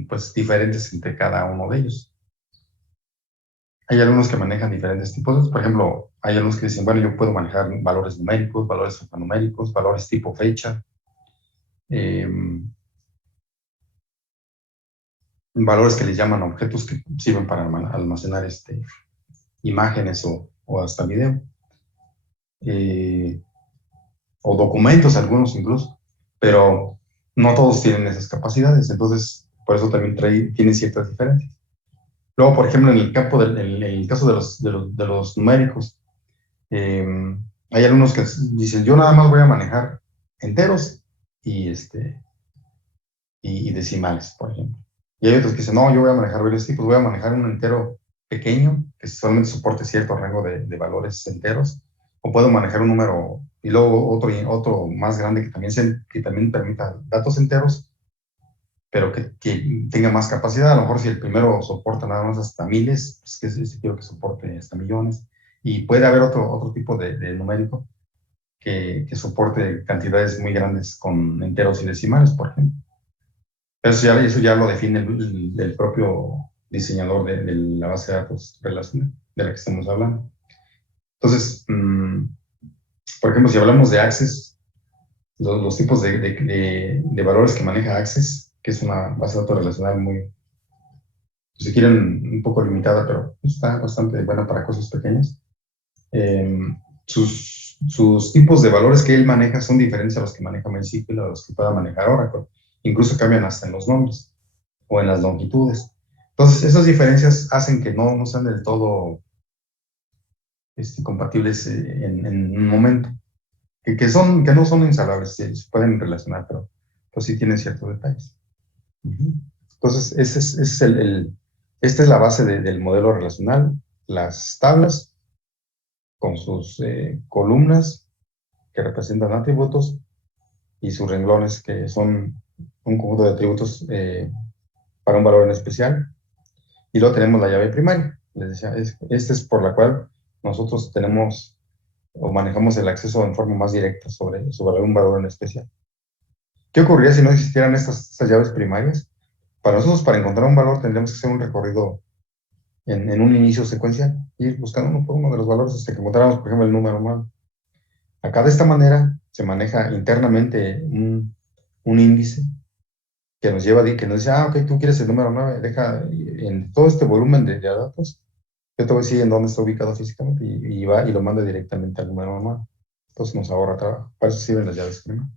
pues diferentes entre cada uno de ellos. Hay algunos que manejan diferentes tipos de datos. Por ejemplo, hay algunos que dicen, bueno, yo puedo manejar valores numéricos, valores alfanuméricos, valores tipo fecha, eh, valores que les llaman objetos que sirven para almacenar imágenes o hasta video, eh, o documentos algunos incluso, pero no todos tienen esas capacidades, entonces por eso también tienen ciertas diferencias. Luego, por ejemplo, en el caso de los numéricos, eh, hay algunos que dicen, yo nada más voy a manejar enteros y decimales, por ejemplo. Y hay otros que dicen, no, yo voy a manejar varios tipos, voy a manejar un entero pequeño, que solamente soporte cierto rango de valores enteros, o puedo manejar un número y luego otro más grande que también permita datos enteros, pero que tenga más capacidad. A lo mejor si el primero soporta nada más hasta miles, pues que quiero que soporte hasta millones. Y puede haber otro tipo de numérico que soporte cantidades muy grandes con enteros y decimales, por ejemplo. Eso ya lo define el propio diseñador de la base de datos relacional de la que estamos hablando. Entonces, por ejemplo, si hablamos de Access, los tipos de valores que maneja Access, que es una base de datos relacional muy, si quieren, un poco limitada, pero está bastante buena para cosas pequeñas. Eh, sus tipos de valores que él maneja son diferentes a los que maneja MySQL o a los que pueda manejar Oracle. Incluso cambian hasta en los nombres o en las longitudes. Entonces, esas diferencias hacen que no sean del todo compatibles en un momento. Que no son insalables, se pueden relacionar, pero pues sí tienen ciertos detalles. Entonces, esta es la base del modelo relacional, las tablas con sus columnas que representan atributos y sus renglones que son un conjunto de atributos para un valor en especial. Y luego tenemos la llave primaria. Les decía, esta es por la cual nosotros tenemos o manejamos el acceso en forma más directa sobre un valor en especial. ¿Qué ocurriría si no existieran estas llaves primarias? Para nosotros, para encontrar un valor, tendríamos que hacer un recorrido en un inicio secuencial, ir buscando uno por uno de los valores hasta que encontráramos, por ejemplo, el número malo. Acá de esta manera se maneja internamente un índice que nos que nos dice, ok, tú quieres el número 9, deja en todo este volumen de datos, yo te voy a decir en dónde está ubicado físicamente y va y lo manda directamente al número 9. Entonces nos ahorra trabajo. Para eso sirven las llaves primero.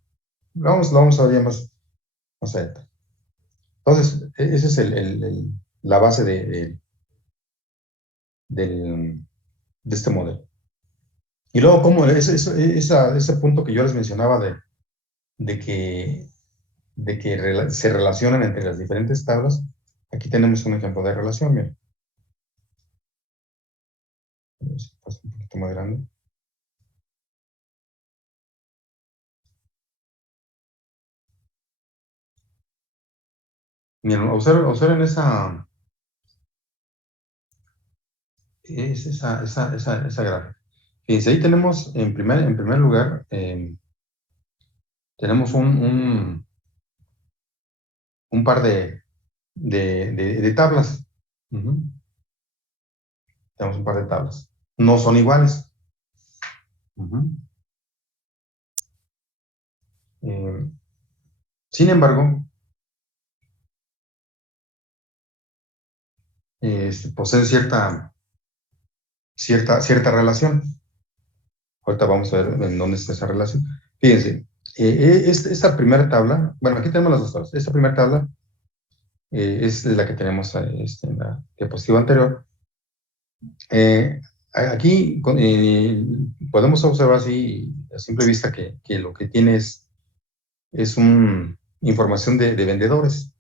Lo vamos a ver más adelante. Entonces, esa es la base de este modelo. Y luego, ¿cómo ese punto que yo les mencionaba de que se relacionan entre las diferentes tablas? Aquí tenemos un ejemplo de relación, miren. A ver si pasa un poquito más grande. Miren, observen esa gráfica. Fíjense, ahí tenemos en primer lugar, tenemos un par de tablas. Tenemos un par de tablas. No son iguales. Sin embargo, poseen cierta relación. Ahorita vamos a ver en dónde está esa relación. Fíjense, esta primera tabla, bueno, aquí tenemos las dos tablas. Esta primera tabla es la que tenemos en la diapositiva anterior. Aquí podemos observar así a simple vista que lo que tiene es información de vendedores.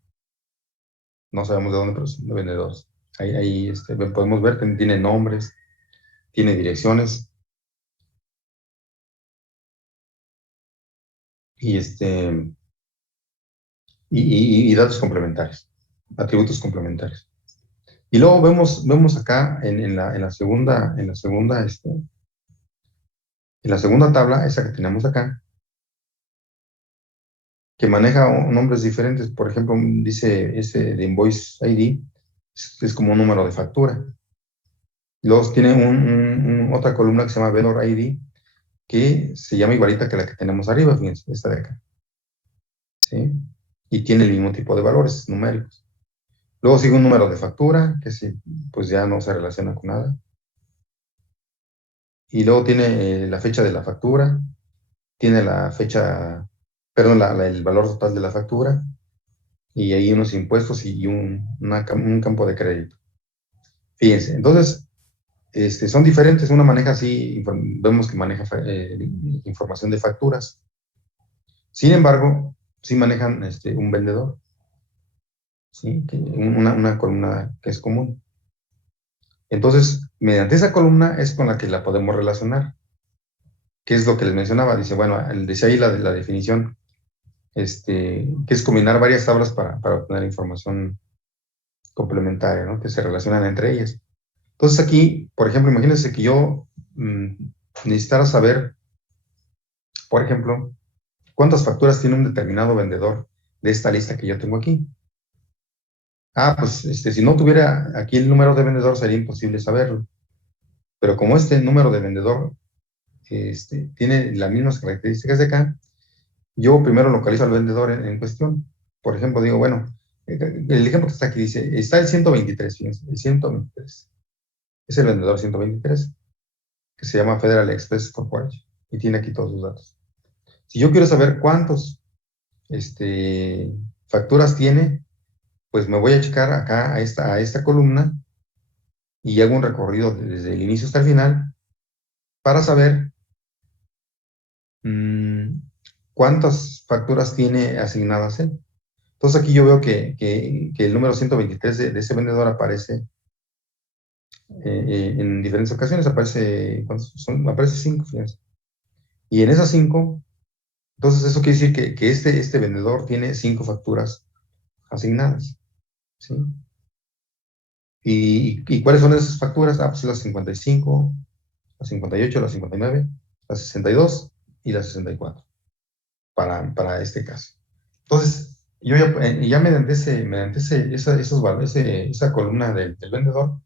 No sabemos de dónde, pero son de vendedores. Ahí podemos ver que tiene nombres, tiene direcciones y, y datos complementarios, atributos complementarios. Y luego vemos acá en la segunda, en la segunda tabla, esa que tenemos acá, que maneja nombres diferentes. Por ejemplo, dice ese de Invoice ID, es como un número de factura. Luego tiene otra columna que se llama Vendor ID, que se llama igualita que la que tenemos arriba, fíjense, esta de acá. ¿Sí? Y tiene el mismo tipo de valores numéricos. Luego sigue un número de factura, que sí, pues ya no se relaciona con nada. Y luego tiene la fecha de la factura, tiene la fecha, perdón, el valor total de la factura, y ahí unos impuestos y un campo de crédito. Fíjense, entonces, son diferentes. Una maneja así, vemos que maneja información de facturas. Sin embargo, sí manejan un vendedor, ¿sí? Una columna que es común. Entonces, mediante esa columna es con la que la podemos relacionar. ¿Qué es lo que les mencionaba? Dice, bueno, dice ahí la definición, que es combinar varias tablas para obtener información complementaria, ¿no? Que se relacionan entre ellas. Entonces aquí, por ejemplo, imagínense que yo necesitara saber, por ejemplo, cuántas facturas tiene un determinado vendedor de esta lista que yo tengo aquí. Ah, pues si no tuviera aquí el número de vendedor sería imposible saberlo. Pero como este número de vendedor tiene las mismas características de acá, yo primero localizo al vendedor en cuestión. Por ejemplo, digo, bueno, el ejemplo que está aquí dice, está el 123, fíjense, el 123. Es el vendedor 123, que se llama Federal Express Corporation, y tiene aquí todos sus datos. Si yo quiero saber cuántos facturas tiene, pues me voy a checar acá a esta columna y hago un recorrido desde el inicio hasta el final para saber mmm, cuántas facturas tiene asignadas él. Entonces aquí yo veo que el número 123 de ese vendedor aparece en diferentes ocasiones, aparece, aparece 5, fíjense. Y en esas 5, entonces eso quiere decir que este vendedor tiene 5 facturas asignadas, ¿sí? ¿Y cuáles son esas facturas? Ah, pues las 55, las 58, las 59, las 62 y las 64, para este caso. Entonces, yo ya esa columna del vendedor,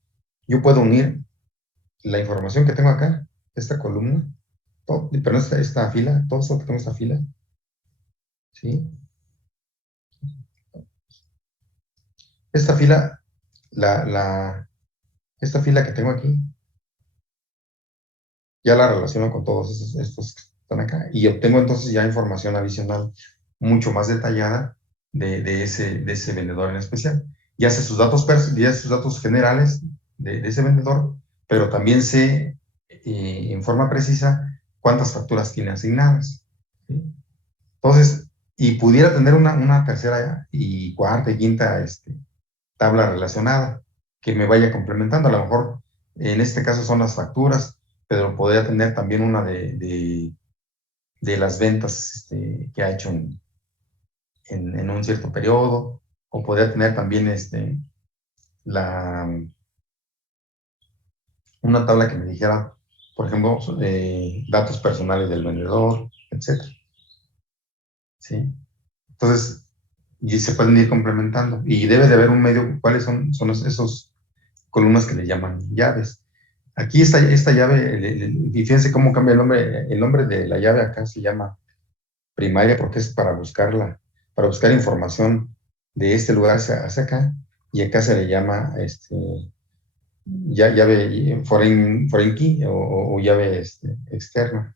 yo puedo unir la información que tengo acá, esta columna, pero esta fila, todo esto que tengo esta fila, ¿sí? Esta fila, esta fila que tengo aquí, ya la relaciono con todos estos que están acá y obtengo entonces ya información adicional mucho más detallada de ese vendedor en especial. Ya sé ya sé sus datos generales de ese vendedor, pero también sé en forma precisa cuántas facturas tiene asignadas, ¿sí? Entonces, y pudiera tener una tercera y cuarta y quinta tabla relacionada que me vaya complementando. A lo mejor en este caso son las facturas, pero podría tener también una de las ventas que ha hecho en un cierto periodo, o podría tener también la, una tabla que me dijera, por ejemplo, datos personales del vendedor, etcétera, ¿sí? Entonces, y se pueden ir complementando. Y debe de haber un medio, ¿cuáles son esos columnas que le llaman llaves? Aquí esta llave, y fíjense cómo cambia el nombre de la llave acá se llama primaria porque es para buscar información de este lugar hacia acá, y acá se le llama llave foreign key o llave externa,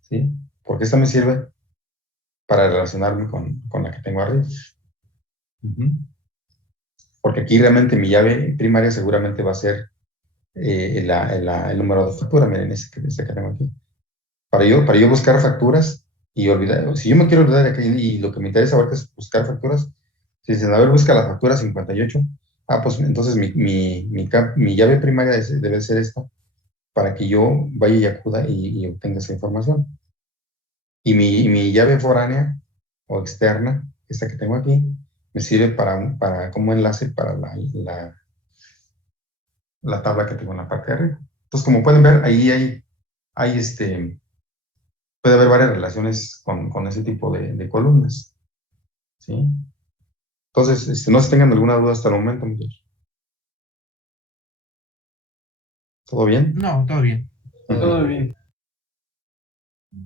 ¿sí? Porque esta me sirve para relacionarme con la que tengo arriba. Uh -huh. porque aquí realmente mi llave primaria seguramente va a ser el número de factura, miren, ese que tengo aquí. Para yo buscar facturas y olvidar, si yo me quiero olvidar de aquí y lo que me interesa ahorita es buscar facturas, si dicen, a ver, busca la factura 58, pues entonces mi llave primaria debe ser esta, para que yo vaya y acuda y obtenga esa información. Y mi llave foránea o externa, esta que tengo aquí, me sirve como enlace para la tabla que tengo en la parte de arriba. Entonces, como pueden ver, ahí puede haber varias relaciones con ese tipo de columnas, ¿sí? Entonces, no se tengan alguna duda hasta el momento, muchachos. ¿Todo bien? No, todo bien. Todo bien.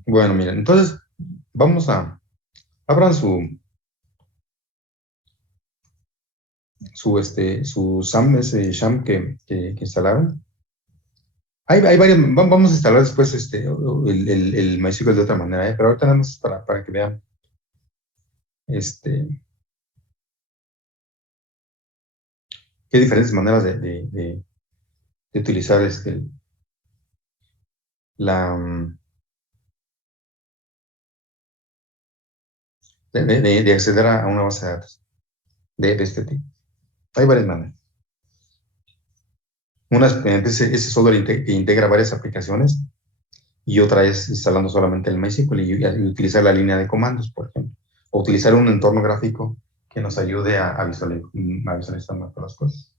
Bueno, miren, entonces, abran su SAM, ese SHAM que instalaron. Hay varias, vamos a instalar después el MySQL de otra manera, pero ahorita nada más para que vean qué diferentes maneras de utilizar la, de acceder a una base de datos de este tipo. Hay varias maneras. Una es ese software que integra varias aplicaciones y otra es instalando solamente el MySQL y utilizar la línea de comandos, por ejemplo. O utilizar un entorno gráfico que nos ayude a visualizar mejor las cosas.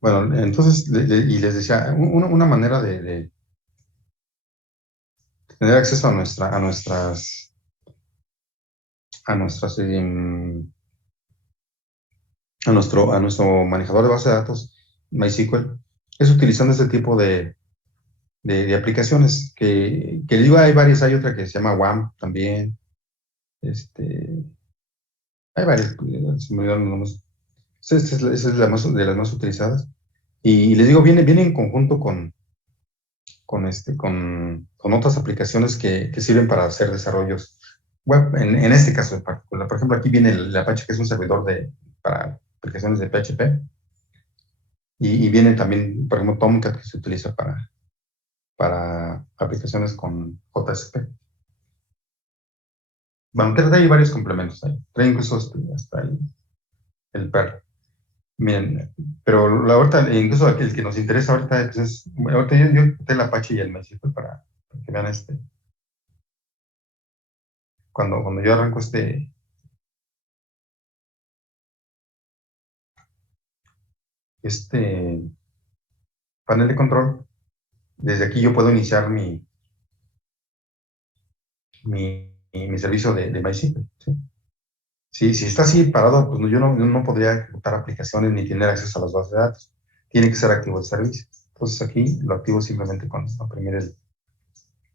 Bueno, entonces, y les decía, una manera de tener acceso a nuestro manejador de base de datos, MySQL, es utilizando este tipo de aplicaciones que digo, hay varias, hay otra que se llama WAMP también, hay varias, se me olvidaron los nombres. Esa es de las más utilizadas. Y les digo, viene en conjunto con otras aplicaciones que sirven para hacer desarrollos web, en este caso en particular. Por ejemplo, aquí viene el Apache, que es un servidor para aplicaciones de PHP. Y viene también, por ejemplo, Tomcat, que se utiliza para aplicaciones con JSP. Bueno, trae varios complementos ahí. Trae incluso hasta el Perl. Miren, pero ahorita, incluso el que nos interesa ahorita, pues ahorita yo quité el Apache y el MySQL para que vean cuando yo arranco este panel de control, desde aquí yo puedo iniciar mi servicio de MySQL, ¿sí? Si está así parado, pues yo no podría ejecutar aplicaciones ni tener acceso a las bases de datos. Tiene que ser activo el servicio. Entonces aquí lo activo simplemente con oprimir el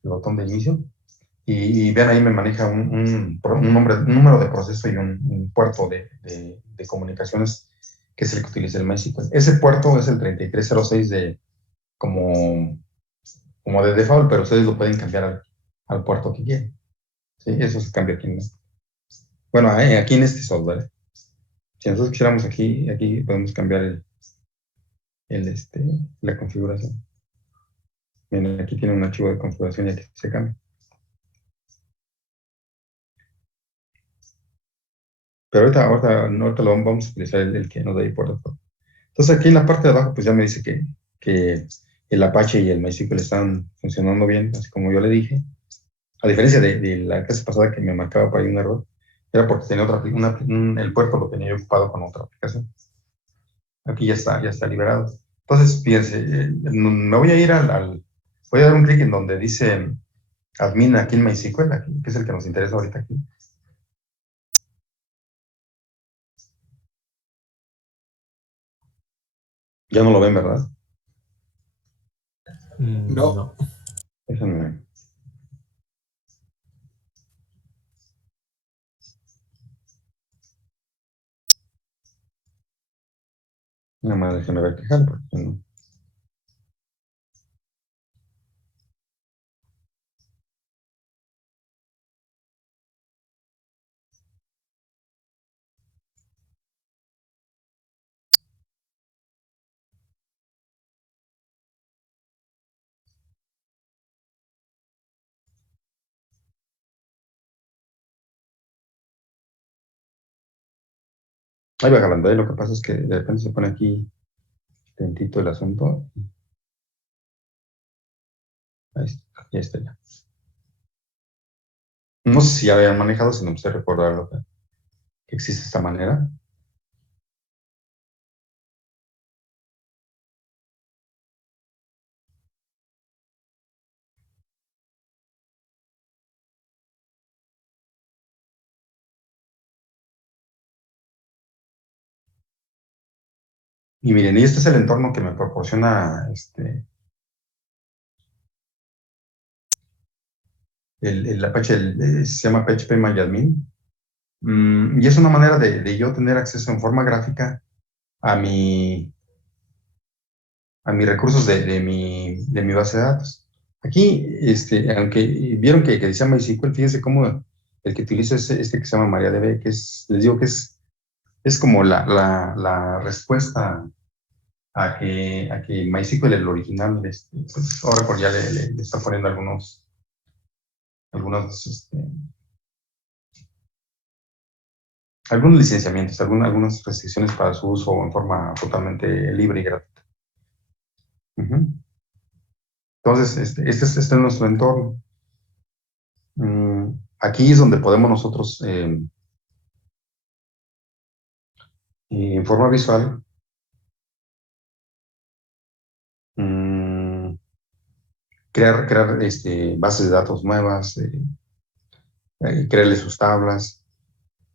botón de inicio. Y vean, ahí me maneja un número de proceso y un puerto de comunicaciones, que es el que utiliza el MySQL. Ese puerto es el 3306 como de default, pero ustedes lo pueden cambiar al puerto que quieran. ¿Sí? Eso se cambia aquí bueno, aquí en este software. Si nosotros quisiéramos aquí podemos cambiar la configuración. Miren, aquí tiene un archivo de configuración y aquí se cambia. Pero ahorita lo vamos a utilizar el que nos da ahí por default. Entonces aquí en la parte de abajo pues ya me dice que el Apache y el MySQL están funcionando bien, así como yo le dije. A diferencia de la clase pasada que me marcaba para ahí un error, era porque tenía el puerto lo tenía ocupado con otra aplicación. Aquí ya está liberado. Entonces, fíjense, me voy a ir voy a dar un clic en donde dice admin aquí en MySQL, aquí, que es el que nos interesa ahorita aquí. Ya no lo ven, ¿verdad? No. Déjenme. Nada más déjenme ver qué jala, porque no. Ahí va jalando, lo que pasa es que de repente se pone aquí tantito el asunto. Ahí está, ya está ya. No sé si ya habían manejado, si no me recordar que existe esta manera. Y miren, y este es el entorno que me proporciona el Apache, se llama PHP MyAdmin. Y es una manera de yo tener acceso en forma gráfica a a mis recursos de mi base de datos. Aquí, aunque vieron que decía MySQL, fíjense cómo el que utilizo es este que se llama MariaDB, que les digo que es como la respuesta a que MySQL, el original, pues Oracle ya le está poniendo algunos, algunos licenciamientos, algunas restricciones para su uso en forma totalmente libre y gratuita. Entonces, este es nuestro entorno. Aquí es donde podemos nosotros, en forma visual, mm, crear bases de datos nuevas, crearle sus tablas,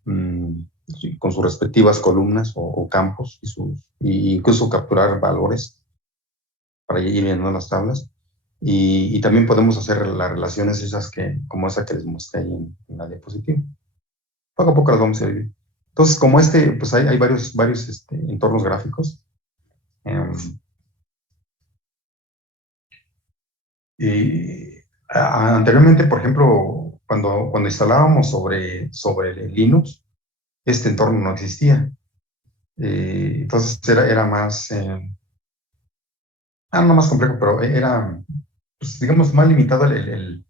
sí, con sus respectivas columnas o campos, y incluso capturar valores para ir llenando las tablas. Y también podemos hacer las relaciones esas como esa que les mostré ahí en la diapositiva. Poco a poco las vamos a ir. Entonces, como pues hay varios entornos gráficos. em, y anteriormente, por ejemplo, cuando instalábamos sobre Linux, este entorno no existía. Entonces era más, no más complejo, pero era, pues, digamos, más limitado el,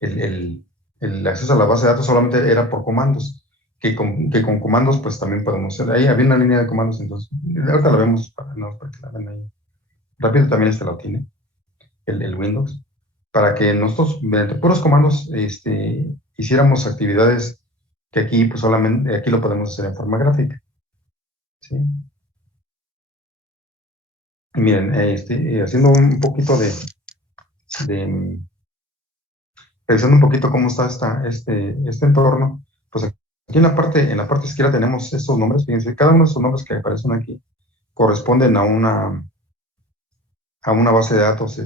el- el acceso a la base de datos, solamente era por comandos, que con comandos pues también podemos hacer. Ahí había una línea de comandos, entonces, ahorita la vemos para que la vean ahí. Rápido también lo tiene, el Windows, para que nosotros, mediante puros comandos, hiciéramos actividades que aquí pues solamente, aquí lo podemos hacer en forma gráfica, ¿sí? Y miren, haciendo un poquito de revisando un poquito cómo está este entorno, pues aquí en la parte izquierda tenemos estos nombres, fíjense, cada uno de estos nombres que aparecen aquí corresponden a una base de datos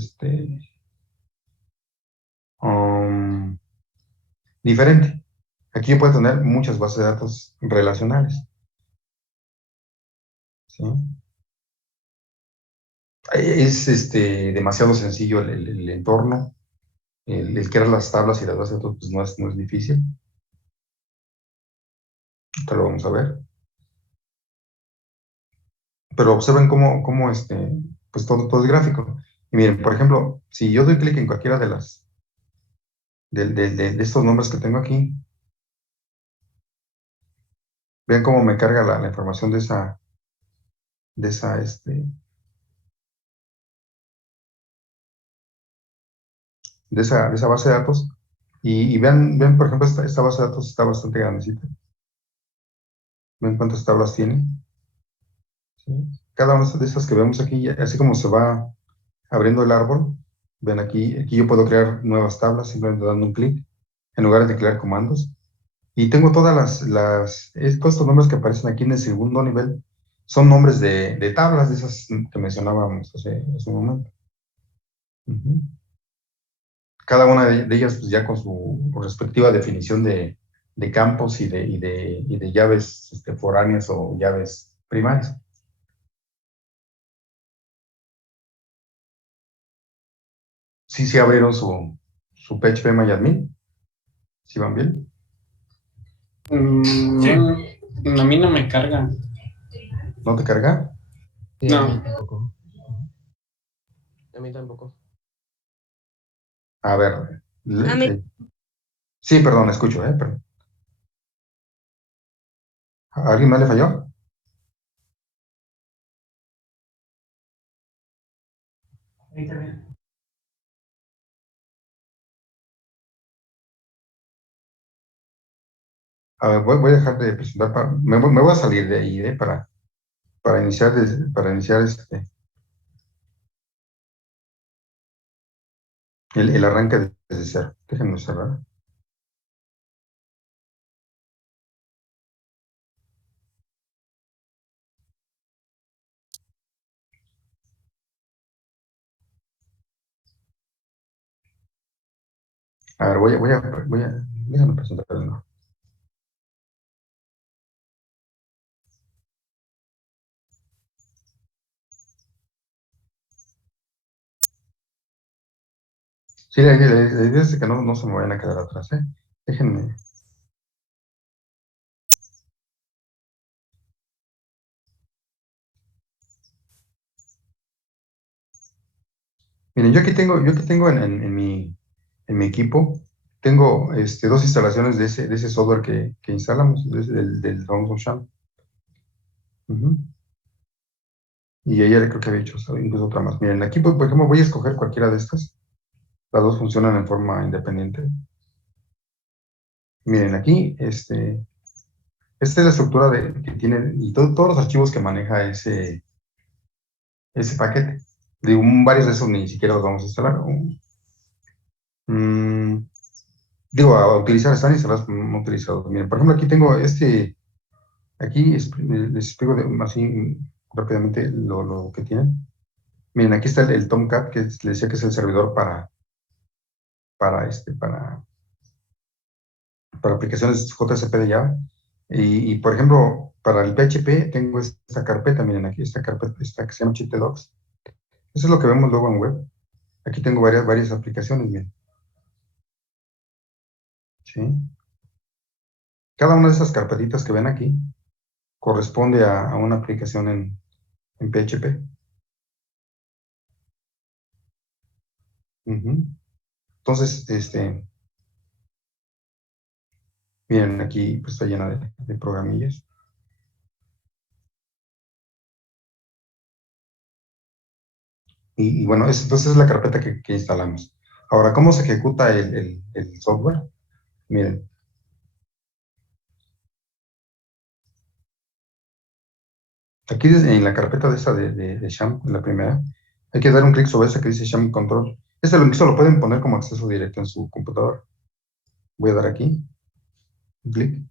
um, diferente. Aquí yo puedo tener muchas bases de datos relacionales, ¿sí? Es demasiado sencillo el entorno, el crear las tablas y las bases de datos pues no es difícil, esto lo vamos a ver. Pero observen cómo pues todo es gráfico. Y miren, por ejemplo, si yo doy clic en cualquiera de estos nombres que tengo aquí, vean cómo me carga la información de esa, este, de esa base de datos. Y vean, por ejemplo, esta base de datos está bastante grandecita. Ven cuántas tablas tiene, ¿sí? Cada una de estas que vemos aquí, así como se va abriendo el árbol, Ven aquí yo puedo crear nuevas tablas simplemente dando un clic, en lugar de crear comandos. Y tengo todas todos estos nombres que aparecen aquí en el segundo nivel, son nombres de tablas, de esas que mencionábamos hace un momento. Ujú. Cada una de ellas pues, ya con su respectiva definición de campos y de llaves foráneas o llaves primarias. Sí, sí abrieron su PHP MyAdmin. ¿Sí van bien? Sí. A mí no me carga. ¿No te carga? Sí, a mí No. tampoco. A mí tampoco. A ver. Sí, perdón, escucho, perdón. ¿A alguien más le falló? Ahí también. A ver, voy a dejar de presentar. Me voy a salir de ahí para iniciar, el arranque desde cero. Déjenme cerrar. A ver, déjame presentar de nuevo. Sí, la idea es que no se me vayan a quedar atrás, ¿eh? Déjenme. Miren, yo aquí tengo en mi equipo, tengo dos instalaciones de ese software que instalamos, del famoso Sham. Ujú. Y ayer creo que había hecho incluso otra más. Miren, aquí, por ejemplo, voy a escoger cualquiera de estas. Las dos funcionan en forma independiente. Miren, aquí, esta es la estructura que tiene, y todos los archivos que maneja ese paquete. Varios de esos ni siquiera los vamos a instalar. Mm, a utilizar, están instalados, pero no utilizados. Miren, por ejemplo, aquí tengo aquí les explico así rápidamente lo que tienen. Miren, aquí está el Tomcat, que les decía que es el servidor para, para aplicaciones JSP de Java. Por ejemplo, para el PHP tengo esta carpeta, miren aquí, esta carpeta que se llama Chitedocs. Eso es lo que vemos luego en web. Aquí tengo varias aplicaciones, miren. ¿Sí? Cada una de esas carpetitas que ven aquí corresponde a una aplicación en PHP. Ujú. Entonces, miren, aquí pues, está llena de programillas. Bueno, entonces es la carpeta que instalamos. Ahora, ¿cómo se ejecuta el software? Miren, aquí en la carpeta de esa de Sham, en la primera, hay que dar un clic sobre esa que dice Sham Control. Eso lo pueden poner como acceso directo en su computador. Voy a dar aquí, un clic.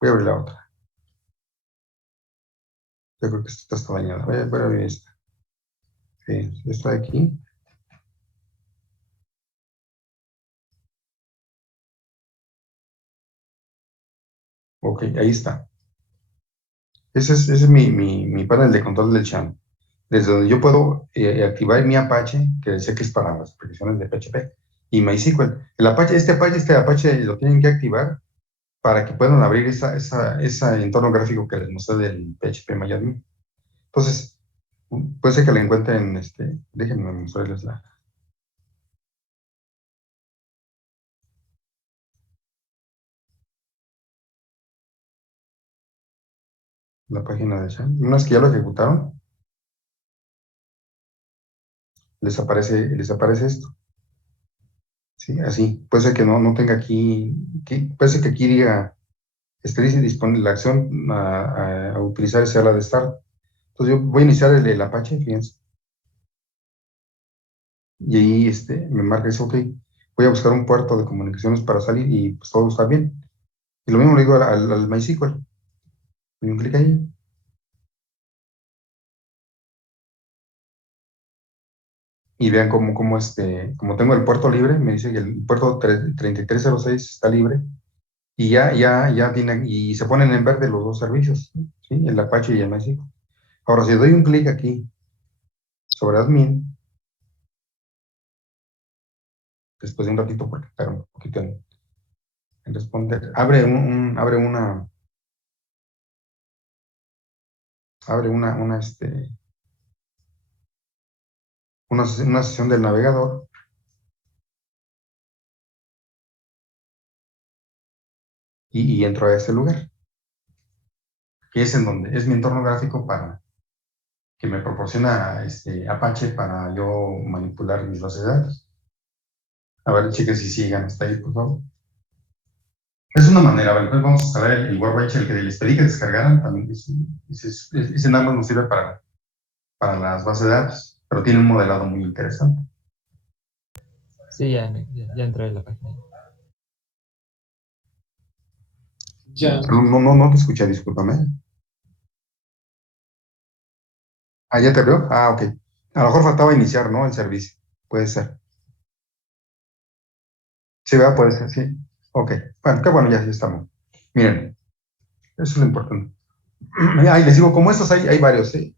Voy a abrir la otra. Yo creo que esta está dañada. Voy a abrir esta. Sí, esta de aquí. Ok, ahí está. Ese es mi panel de control del Sham, desde donde yo puedo activar mi Apache, que sé que es para las aplicaciones de PHP, y MySQL. Este Apache lo tienen que activar para que puedan abrir ese entorno gráfico que les mostré del PHP MyAdmin. Entonces, puede ser que la encuentren, déjenme mostrarles la página de Sham. Una vez que ya lo ejecutaron, les aparece esto. Sí, así. Puede ser que no tenga aquí, puede ser que aquí diga, dice disponible la acción a utilizar esa ala de start. Entonces yo voy a iniciar el Apache, fíjense. Y ahí me marca eso, ok, voy a buscar un puerto de comunicaciones para salir y pues todo está bien. Y lo mismo le digo al MySQL. Doy un clic ahí. Y vean como tengo el puerto libre, me dice que el puerto 3306 está libre. Y ya tiene, y se ponen en verde los dos servicios, ¿sí? El Apache y el MySQL. Ahora, si doy un clic aquí sobre admin, después de un ratito, porque tarda un poquito en responder, abre una sesión del navegador y entro a este lugar, que es en donde es mi entorno gráfico que me proporciona Apache para yo manipular mis bases de datos. A ver, chequen si sigan hasta ahí, por favor. Es una manera, a ver, pues vamos a instalar el Workbench, el que les pedí que descargaran, también ese nada más nos sirve para las bases de datos, pero tiene un modelado muy interesante. Sí, ya entré en la página. Ya. No te escuché, discúlpame. Ah, ¿ya te veo? Ah, ok. A lo mejor faltaba iniciar, ¿no? El servicio. Puede ser. Sí, ¿verdad? Puede ser, sí. Ok. Bueno, qué bueno, ya estamos. Miren, eso es lo importante. Ahí les digo, como estos hay varios, ¿eh?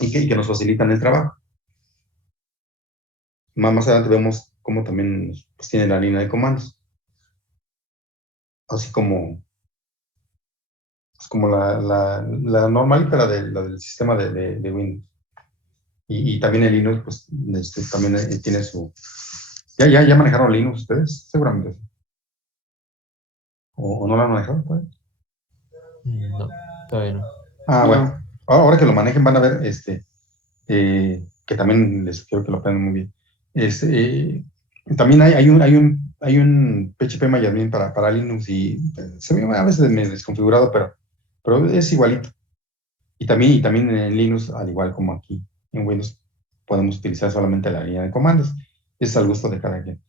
Y que nos facilitan el trabajo. Más adelante vemos cómo también pues, tiene la línea de comandos. Así como la normalita, la del sistema de Windows. Y también el Linux, pues, también tiene su... ¿Ya manejaron Linux ustedes? Seguramente. ¿O no lo han manejado? Pues? No, todavía no. Ah, bueno. No. Ahora que lo manejen van a ver que también les sugiero que lo aprendan muy bien. También hay un PHP para Linux y se ve a veces medio desconfigurado, pero es igualito. Y también en Linux, al igual como aquí en Windows, podemos utilizar solamente la línea de comandos. Es al gusto de cada quien.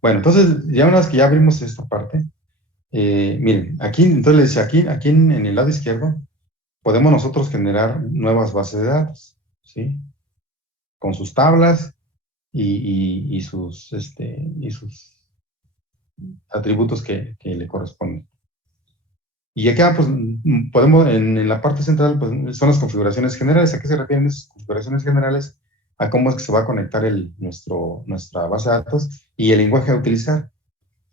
Bueno, entonces, ya una vez que ya abrimos esta parte, miren, aquí, entonces les decía, aquí en el lado izquierdo, podemos nosotros generar nuevas bases de datos, ¿sí? Con sus tablas y sus atributos que le corresponden. Y acá, pues, podemos, en la parte central, pues, son las configuraciones generales. ¿A qué se refieren esas configuraciones generales? A cómo es que se va a conectar nuestra base de datos y el lenguaje a utilizar.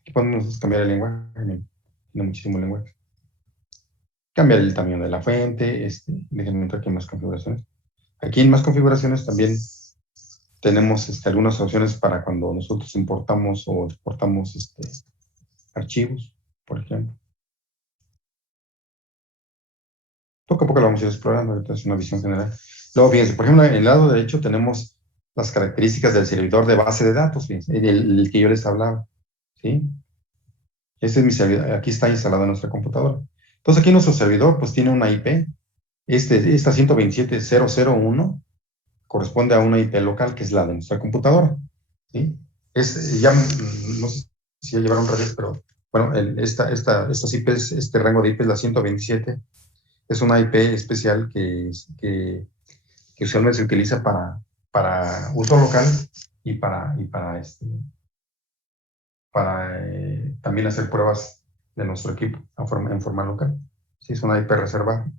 Aquí podemos cambiar el lenguaje, tiene muchísimo lenguaje. Cambiar el tamaño de la fuente, déjenme entrar aquí en más configuraciones. Aquí en más configuraciones también tenemos algunas opciones para cuando nosotros importamos o exportamos archivos, por ejemplo. Poco a poco lo vamos a ir explorando, ahorita es una visión general. Luego, fíjense, por ejemplo, en el lado derecho tenemos las características del servidor de base de datos, fíjense, el que yo les hablaba, ¿sí? Este es mi servidor, aquí está instalado en nuestra computadora. Entonces, aquí nuestro servidor, pues, tiene una IP. Esta 127.0.0.1 corresponde a una IP local, que es la de nuestra computadora, ¿sí? No sé si ya llevaron redes, pero, bueno, estas IPs, este rango de IP es la 127. Es una IP especial que usualmente se utiliza para uso local y para también hacer pruebas de nuestro equipo en forma local. Sí, es una IP reservada.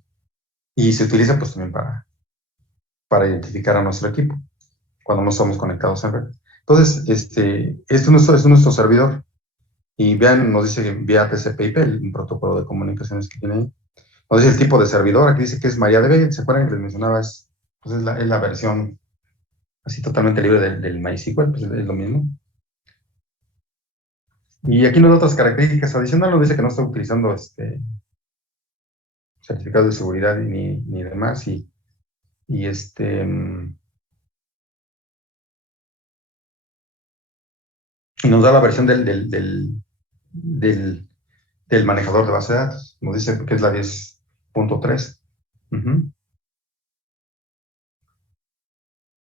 Y se utiliza pues también para identificar a nuestro equipo cuando no estamos conectados en red. Entonces, este es nuestro servidor. Y vean, nos dice vía TCP/IP, un protocolo de comunicaciones que tiene ahí. Nos dice el tipo de servidor, aquí dice que es MariaDB. ¿Se acuerdan que les mencionaba? Pues es la versión así totalmente libre del MySQL, pues es lo mismo. Y aquí nos da otras características adicionales, nos dice que no está utilizando certificados de seguridad ni demás, y y nos da la versión del manejador de base de datos. Nos dice que es la 10.3.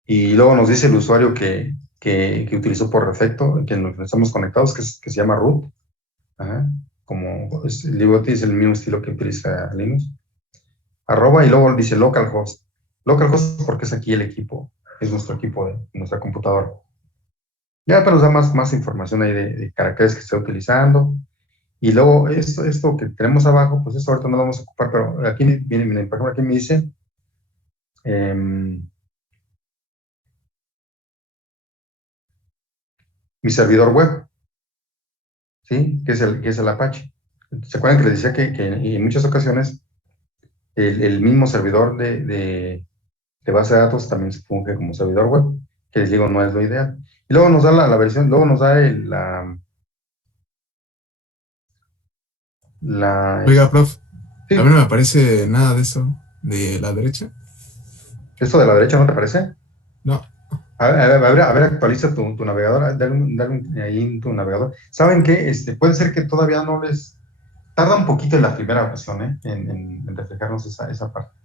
Y luego nos dice el usuario que utilizó por defecto, que nos estamos conectados, que se llama root. Ajá. Como Liberty es el mismo estilo que utiliza Linux. Arroba, y luego dice localhost. Localhost porque es aquí el equipo, es nuestro equipo de nuestra computadora. Ya, pero nos da más información ahí de caracteres que está utilizando. Y luego esto que tenemos abajo, pues eso ahorita no lo vamos a ocupar, pero aquí viene, miren, por ejemplo, aquí me dice mi servidor web, ¿sí? Que es el Apache. ¿Se acuerdan que les decía que en muchas ocasiones el mismo servidor de base de datos también se funge como servidor web, que les digo, no es lo ideal. Y luego nos da la versión, luego nos da Oiga, prof, a sí, mí no me aparece nada de eso de la derecha. esto de la derecha, ¿no te parece? No. A ver, actualiza tu navegador, dale ahí en tu navegador. ¿Saben qué? Puede ser que todavía no les... Tarda un poquito en la primera ocasión, en reflejarnos esa parte.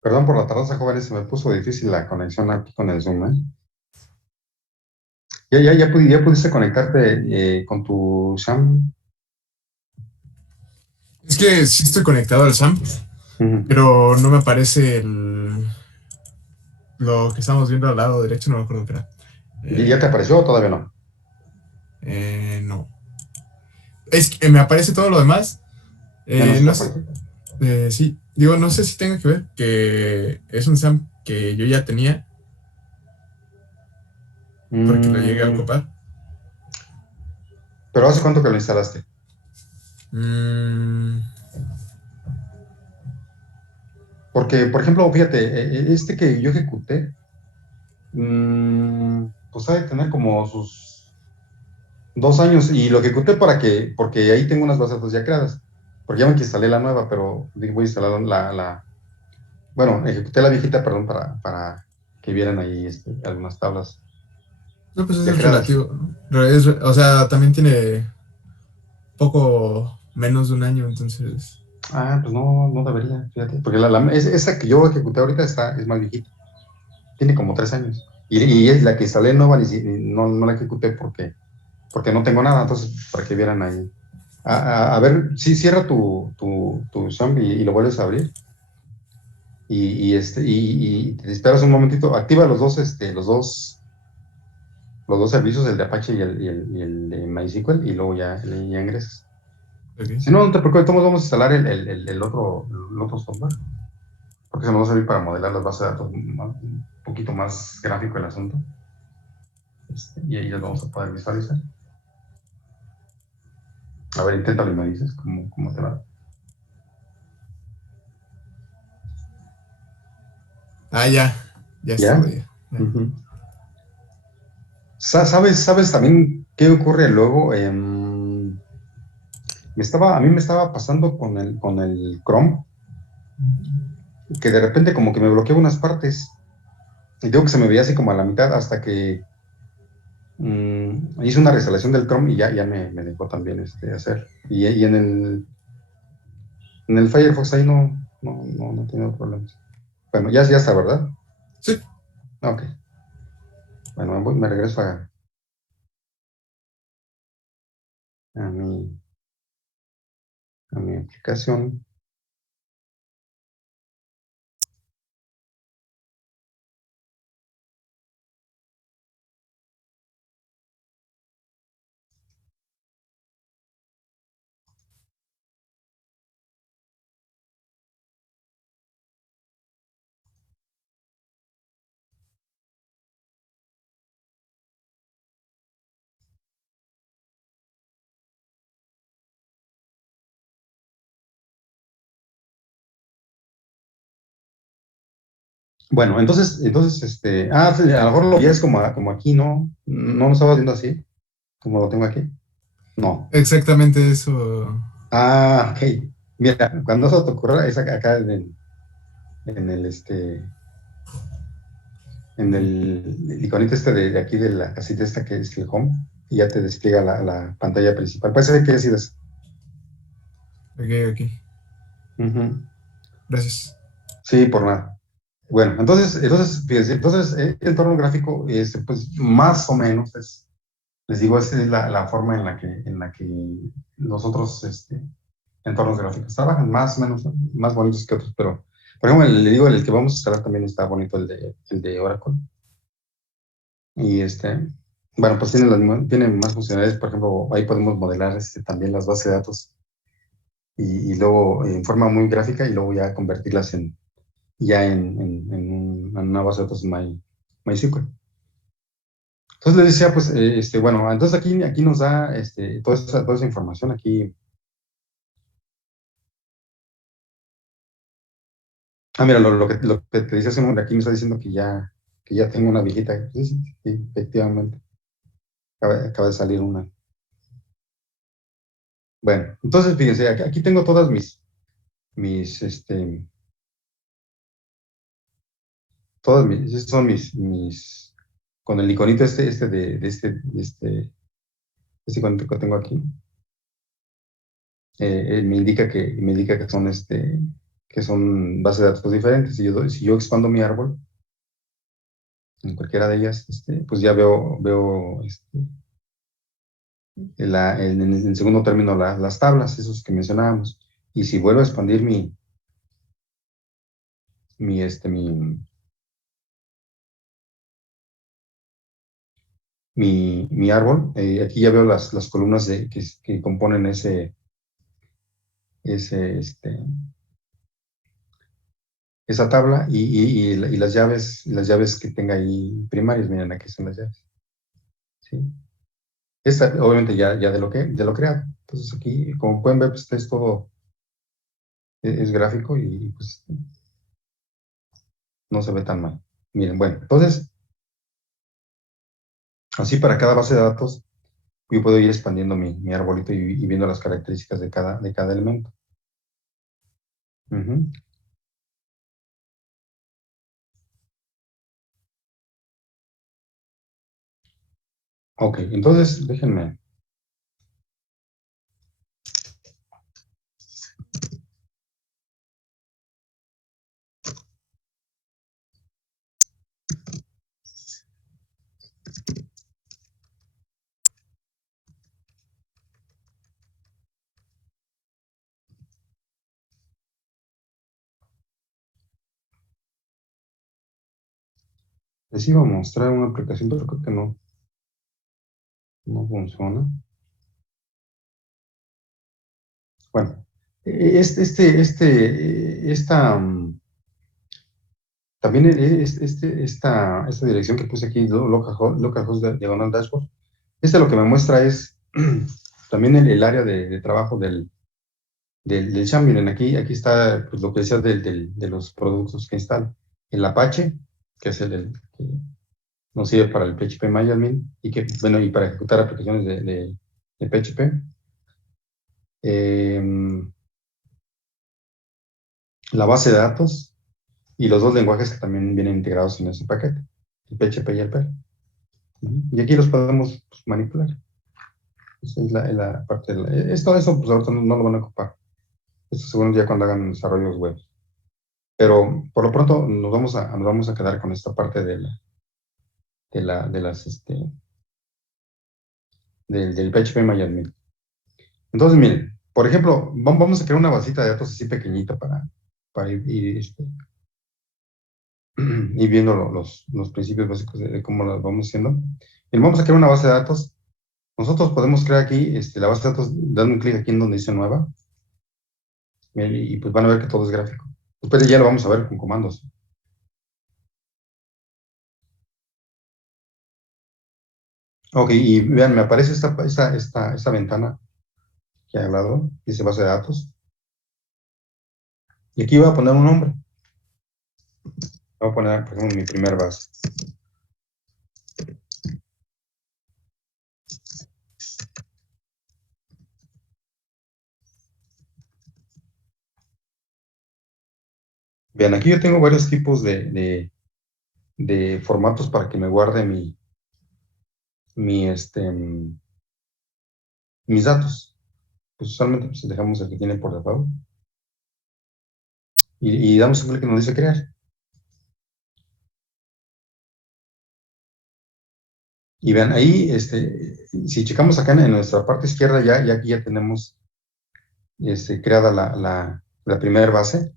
Perdón por la tardanza, jóvenes, se me puso difícil la conexión aquí con el Zoom, ¿eh? Ya pudiste conectarte con tu SAM. Es que sí estoy conectado al SAM, pero no me aparece lo que estamos viendo al lado derecho, no me acuerdo qué era. ¿Ya te apareció o todavía no? No. Es que me aparece todo lo demás. ¿Ya no se te No sé. aparece? Sí, digo, no sé si tenga que ver que es un SAM que yo ya tenía porque lo llegué a ocupar. ¿Pero hace cuánto que lo instalaste? Porque, por ejemplo, fíjate, este que yo ejecuté, pues ha de tener como sus 2 años, y lo ejecuté porque ahí tengo unas bases de datos ya creadas, porque ya me instalé la nueva, pero dije, voy a instalar bueno, ejecuté la viejita, perdón, para que vieran ahí algunas tablas No, pues ya es creadas. relativo, ¿no? O sea, también tiene poco menos de un año, entonces. Ah, pues no debería, fíjate, porque esa que yo ejecuté ahorita es más viejita, tiene como 3 años, y es la que instalé nueva, no la ejecuté porque no tengo nada, entonces para que vieran ahí. A ver, sí, cierra tu zombie y lo vuelves a abrir. Y te esperas un momentito, activa los dos servicios, el de Apache y el de MySQL, y luego ya ingresas. Okay. Si no, no te preocupes, todos vamos a instalar el otro software, porque se nos va a servir para modelar las bases de datos, un poquito más gráfico el asunto. Y ahí las vamos a poder visualizar. A ver, inténtalo y me dices cómo te va. Ya ¿Ya? estoy. Ya. ¿Sabes también qué ocurre luego? A mí me estaba pasando con el Chrome, que de repente como que me bloqueó unas partes. Y digo que se me veía así como a la mitad hasta que hice una reinstalación del Chrome y ya me dejó también hacer. Y en el Firefox ahí no he tenido problemas. Bueno, ya está, ¿verdad? Sí. Ok. Bueno, me regreso a mi, a mi aplicación. Bueno, entonces, sí, a lo mejor lo es como aquí, ¿no? No lo estaba haciendo así, como lo tengo aquí. No. Exactamente eso. Ah, ok. Mira, cuando eso te ocurra, es acá en el, en el iconito de aquí de la casita esta que es el home, y ya te despliega la pantalla principal. Puede ser que decidas. Ok. Ujú. Gracias. Sí, por nada. Bueno, fíjense, el entorno gráfico, pues más o menos les digo, esa es la forma en la que los otros entornos gráficos trabajan, más o menos, ¿no? Más bonitos que otros, pero por ejemplo, le digo, el que vamos a instalar también está bonito, el de Oracle. Y bueno, pues tiene más funcionalidades, por ejemplo, ahí podemos modelar también las bases de datos y luego en forma muy gráfica y luego ya convertirlas en una base de datos MySQL. Entonces les decía, pues, bueno, entonces aquí nos da toda esa información. Aquí, mira, lo que te decía hace un momento, aquí me está diciendo que ya tengo una viejita. Sí, sí, sí, efectivamente, acaba de salir una. Bueno, entonces fíjense, aquí tengo todas mis, este, estos son con el iconito este iconito que tengo aquí, me indica que son bases de datos diferentes. Si yo expando mi árbol en cualquiera de ellas, pues ya veo en segundo término las tablas, esos que mencionábamos. Y si vuelvo a expandir mi, este, mi, mi árbol, aquí ya veo las columnas que componen ese, este, esa tabla y las llaves que tenga ahí primarias. Miren, aquí están las llaves. ¿Sí? Esta, obviamente, ya de lo creado. Entonces, aquí, como pueden ver, pues es todo, es gráfico y pues no se ve tan mal. Miren, bueno, entonces, así para cada base de datos, yo puedo ir expandiendo mi arbolito y viendo las características de cada elemento. Ujú. Ok, entonces, déjenme. Les iba a mostrar una aplicación, pero creo que no funciona. Bueno, también esta dirección que puse aquí, localhost diagonal dashboard, lo que me muestra es también el área de trabajo del Xamarin. Miren, aquí está, pues, lo que decía de los productos que instala. El Apache, que es el que nos sirve para el PHP-MyAdmin y para ejecutar aplicaciones de PHP. La base de datos y los dos lenguajes que también vienen integrados en ese paquete, el PHP y el Perl. Y aquí los podemos pues, manipular. Esa es la parte de esto, eso pues ahorita no lo van a ocupar. Esto seguro ya cuando hagan desarrollos web. Pero por lo pronto nos vamos a quedar con esta parte de las, del PHP MyAdmin. Entonces, miren, por ejemplo, vamos a crear una basita de datos así pequeñita para ir viendo los principios básicos de cómo las vamos haciendo. Y vamos a crear una base de datos. Nosotros podemos crear aquí la base de datos dando un clic aquí en donde dice nueva. Y pues van a ver que todo es gráfico. Después ya lo vamos a ver con comandos. Ok, y vean, me aparece esta ventana que he hablado, dice base de datos. Y aquí voy a poner un nombre. Voy a poner, por ejemplo, mi primer base. Vean, aquí yo tengo varios tipos de formatos para que me guarde mis datos. Pues usualmente pues, dejamos el que tiene por default. Y damos un clic que nos dice crear. Y vean, ahí, si checamos acá en nuestra parte izquierda, ya aquí ya tenemos creada la primera base.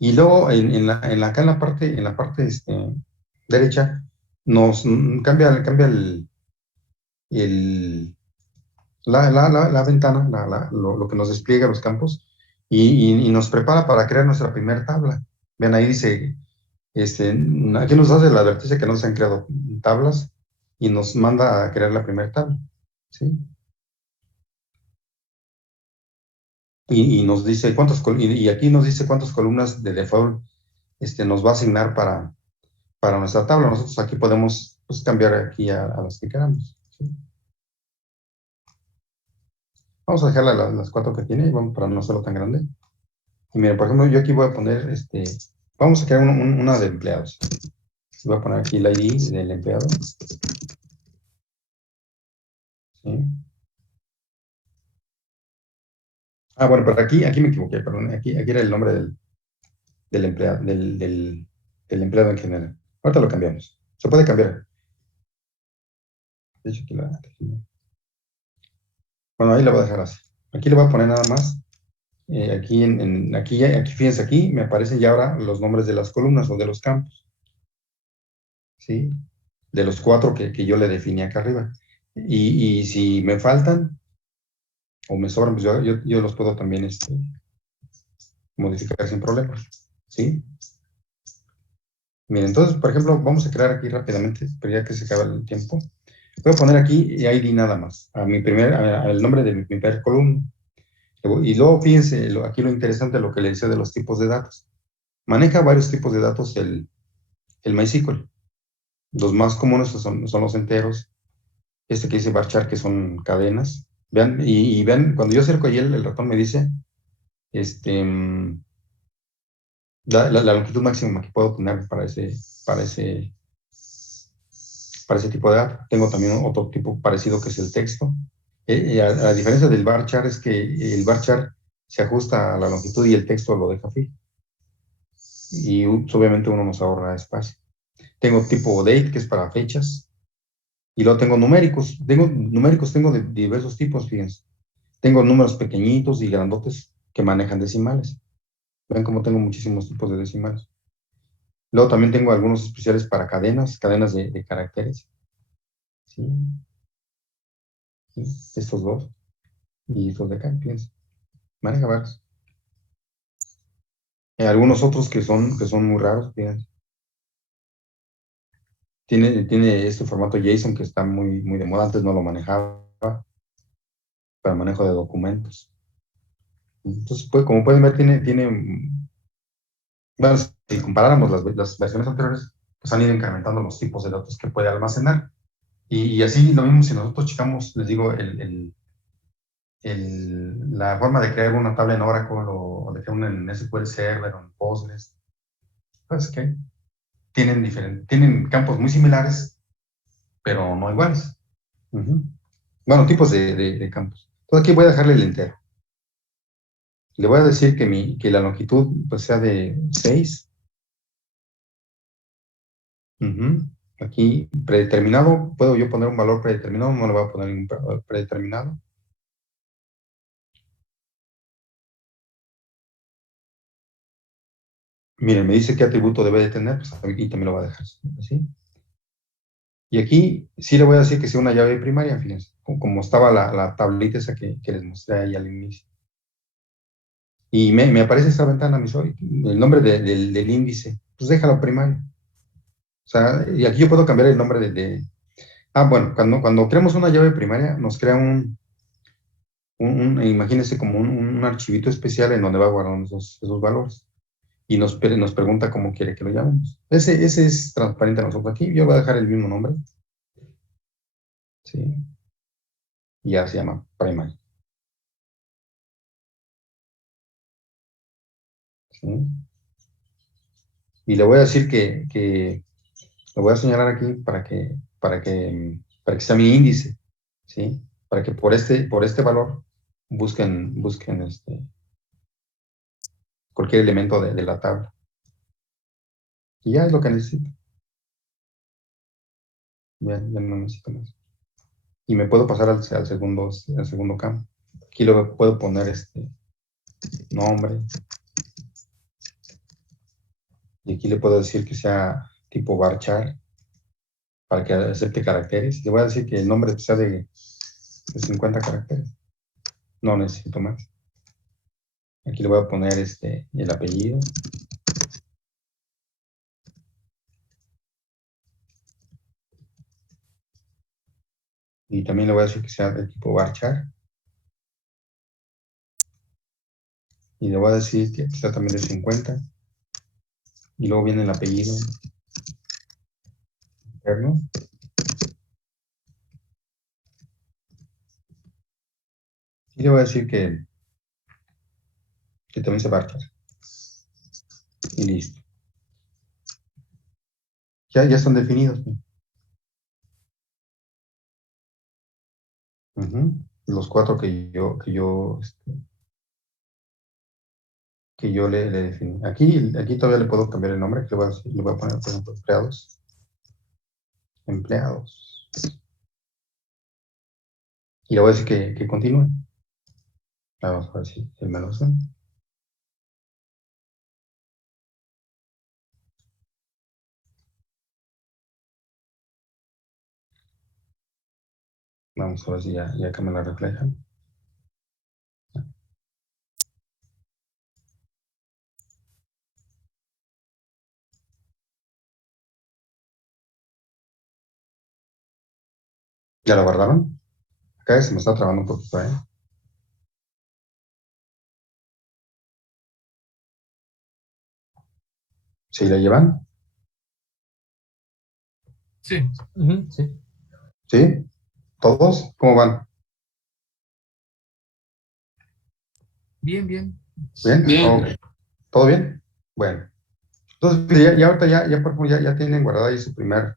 Y luego acá en la parte derecha, nos cambia el, la ventana, lo que nos despliega los campos, y nos prepara para crear nuestra primera tabla. Vean, ahí dice, aquí nos hace la advertencia que no se han creado tablas y nos manda a crear la primera tabla. ¿Sí? Y nos dice y aquí nos dice cuántas columnas de default nos va a asignar para nuestra tabla. Nosotros aquí podemos pues, cambiar aquí a las que queramos. ¿Sí? Vamos a dejarle las 4 que tiene vamos, para no hacerlo tan grande. Y miren, por ejemplo, yo aquí voy a poner, vamos a crear una de empleados. Voy a poner aquí el ID del empleado. ¿Sí? Ah, bueno, pero aquí me equivoqué, perdón. Aquí era el nombre del empleado, del empleado en general. Ahorita lo cambiamos. Se puede cambiar. De hecho, bueno, ahí lo voy a dejar así. Aquí le voy a poner nada más. Aquí, fíjense, aquí me aparecen ya ahora los nombres de las columnas o de los campos. ¿Sí? De los 4 que yo le definí acá arriba. Y si me faltan o me sobran, pues yo los puedo también modificar sin problemas. ¿Sí? Miren, entonces, por ejemplo, vamos a crear aquí rápidamente, pero ya que se acaba el tiempo. Voy a poner aquí ID nada más, al nombre de mi primer columna. Y luego, fíjense, aquí lo interesante, lo que le decía de los tipos de datos. Maneja varios tipos de datos el MySQL. Los más comunes son los enteros. Que dice varchar, que son cadenas. Vean, y vean, cuando yo acerco ahí el ratón me dice la longitud máxima que puedo tener para ese, para ese tipo de datos. Tengo también otro tipo parecido que es el texto. A diferencia del varchar es que el varchar se ajusta a la longitud y el texto lo deja fijo. Y obviamente uno nos ahorra espacio. Tengo tipo date, que es para fechas. Y luego tengo numéricos. Tengo de diversos tipos, fíjense. Tengo números pequeñitos y grandotes que manejan decimales. Ven cómo tengo muchísimos tipos de decimales. Luego también tengo algunos especiales para cadenas de caracteres. ¿Sí? ¿Sí? Estos dos. Y estos de acá, fíjense. Maneja varios. Algunos otros que son muy raros, fíjense. Tiene este formato JSON que está muy, muy de moda. Antes no lo manejaba para manejo de documentos. Entonces, pues, como pueden ver, bueno, si comparáramos las versiones anteriores, pues han ido incrementando los tipos de datos que puede almacenar. Y así lo mismo si nosotros checamos, les digo, la forma de crear una tabla en Oracle o de crear una en SQL Server o en Postgres. Pues, ¿qué? tienen campos muy similares, pero no iguales. Bueno, tipos de campos. Entonces aquí voy a dejarle el entero. Le voy a decir que la longitud pues, sea de 6. Aquí predeterminado, ¿puedo yo poner un valor predeterminado? No le voy a poner ningún predeterminado. Miren, me dice qué atributo debe de tener, pues aquí también lo voy a dejar así. Y aquí sí le voy a decir que sea una llave primaria, fíjense, como estaba la tablita esa que les mostré ahí al inicio. Y me aparece esta ventana, el nombre del índice, pues déjalo primario. O sea, y aquí yo puedo cambiar el nombre bueno, cuando creamos una llave primaria, nos crea imagínense como un archivito especial en donde va guardando esos valores. Y nos pregunta cómo quiere que lo llamemos. Ese es transparente a nosotros aquí. Yo voy a dejar el mismo nombre. ¿Sí? Y ya se llama primary. ¿Sí? Y le voy a decir que lo voy a señalar aquí para que sea mi índice. ¿Sí? Para que por este valor busquen cualquier elemento de la tabla. Y ya es lo que necesito. Ya no necesito más. Y me puedo pasar al segundo campo. Aquí lo puedo poner nombre. Y aquí le puedo decir que sea tipo varchar para que acepte caracteres. Le voy a decir que el nombre sea de 50 caracteres. No necesito más. Aquí le voy a poner el apellido. Y también le voy a decir que sea de tipo varchar. Y le voy a decir que sea también de 50. Y luego viene el apellido interno. Y le voy a decir que también se varchar. Y listo. Ya están definidos. Los 4 que yo le definí. Aquí todavía le puedo cambiar el nombre, que le voy a poner, por ejemplo, empleados. Empleados. Y le voy a decir que continúe. Vamos a ver si él me lo hace. Vamos a ver si ya que me la refleja. ¿Ya lo guardaron? Acá se me está trabando un poquito, ¿eh? ¿Sí la llevan? Sí. Sí. ¿Sí? ¿Todos? ¿Cómo van? Bien, bien. ¿Bien? Bien. Ok. ¿Todo bien? Bueno. Entonces, pues, ya ahorita ya, por ejemplo, ya tienen guardada ahí su primer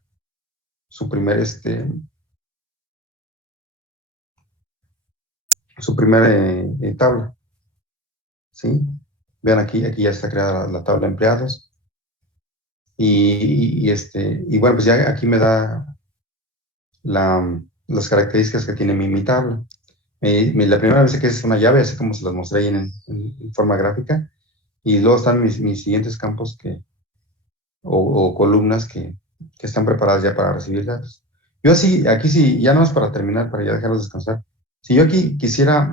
tabla. ¿Sí? Vean aquí ya está creada la tabla de empleados. Y bueno, pues ya aquí me da las características que tiene mi tabla. La primera vez que es una llave, así como se las mostré ahí en forma gráfica, y luego están mis siguientes campos o columnas que están preparadas ya para recibir datos. Yo aquí sí, ya no es para terminar, para ya dejarlos descansar. Si yo aquí quisiera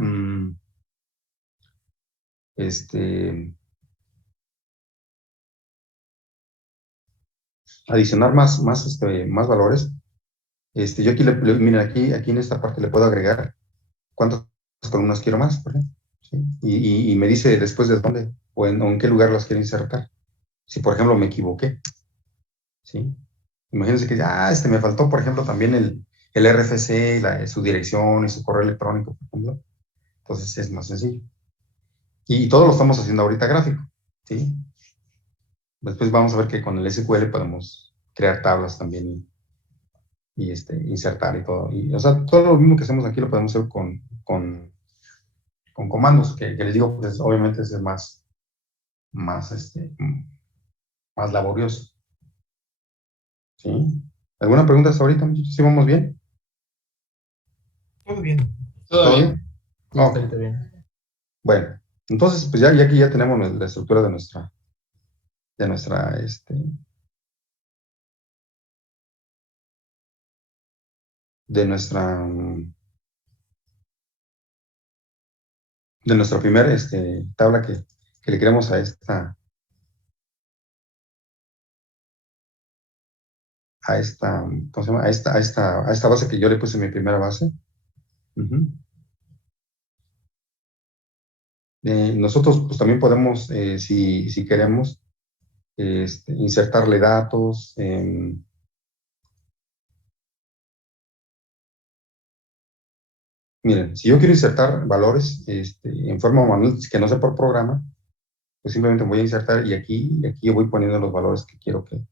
adicionar más valores, yo aquí, miren, aquí en esta parte le puedo agregar cuántas columnas quiero más, por ejemplo, ¿sí? Y me dice después de dónde o en qué lugar las quiero insertar. Si, por ejemplo, me equivoqué, ¿sí? Imagínense que, me faltó, por ejemplo, también el RFC, su dirección y su correo electrónico, por ejemplo. Entonces es más sencillo. Y todo lo estamos haciendo ahorita gráfico, ¿sí? Después vamos a ver que con el SQL podemos crear tablas también y insertar y todo. Y, o sea, todo lo mismo que hacemos aquí lo podemos hacer con comandos, que les digo, pues obviamente es más, más, más laborioso. ¿Sí? ¿Alguna pregunta hasta ahorita, muchachos? ¿Sí vamos bien? Todo bien. Todo bien. Sí, Ok. está ahorita bien. Bueno, entonces, pues ya aquí ya tenemos la estructura de nuestra, de nuestra, de nuestra, de nuestra primera tabla que le queremos ¿cómo se llama? A esta base que yo le puse mi primera base. Ujú. Nosotros pues también podemos, si queremos, insertarle datos. Miren, si yo quiero insertar valores en forma manual, que no sea por programa, pues simplemente voy a insertar y aquí yo voy poniendo los valores que quiero que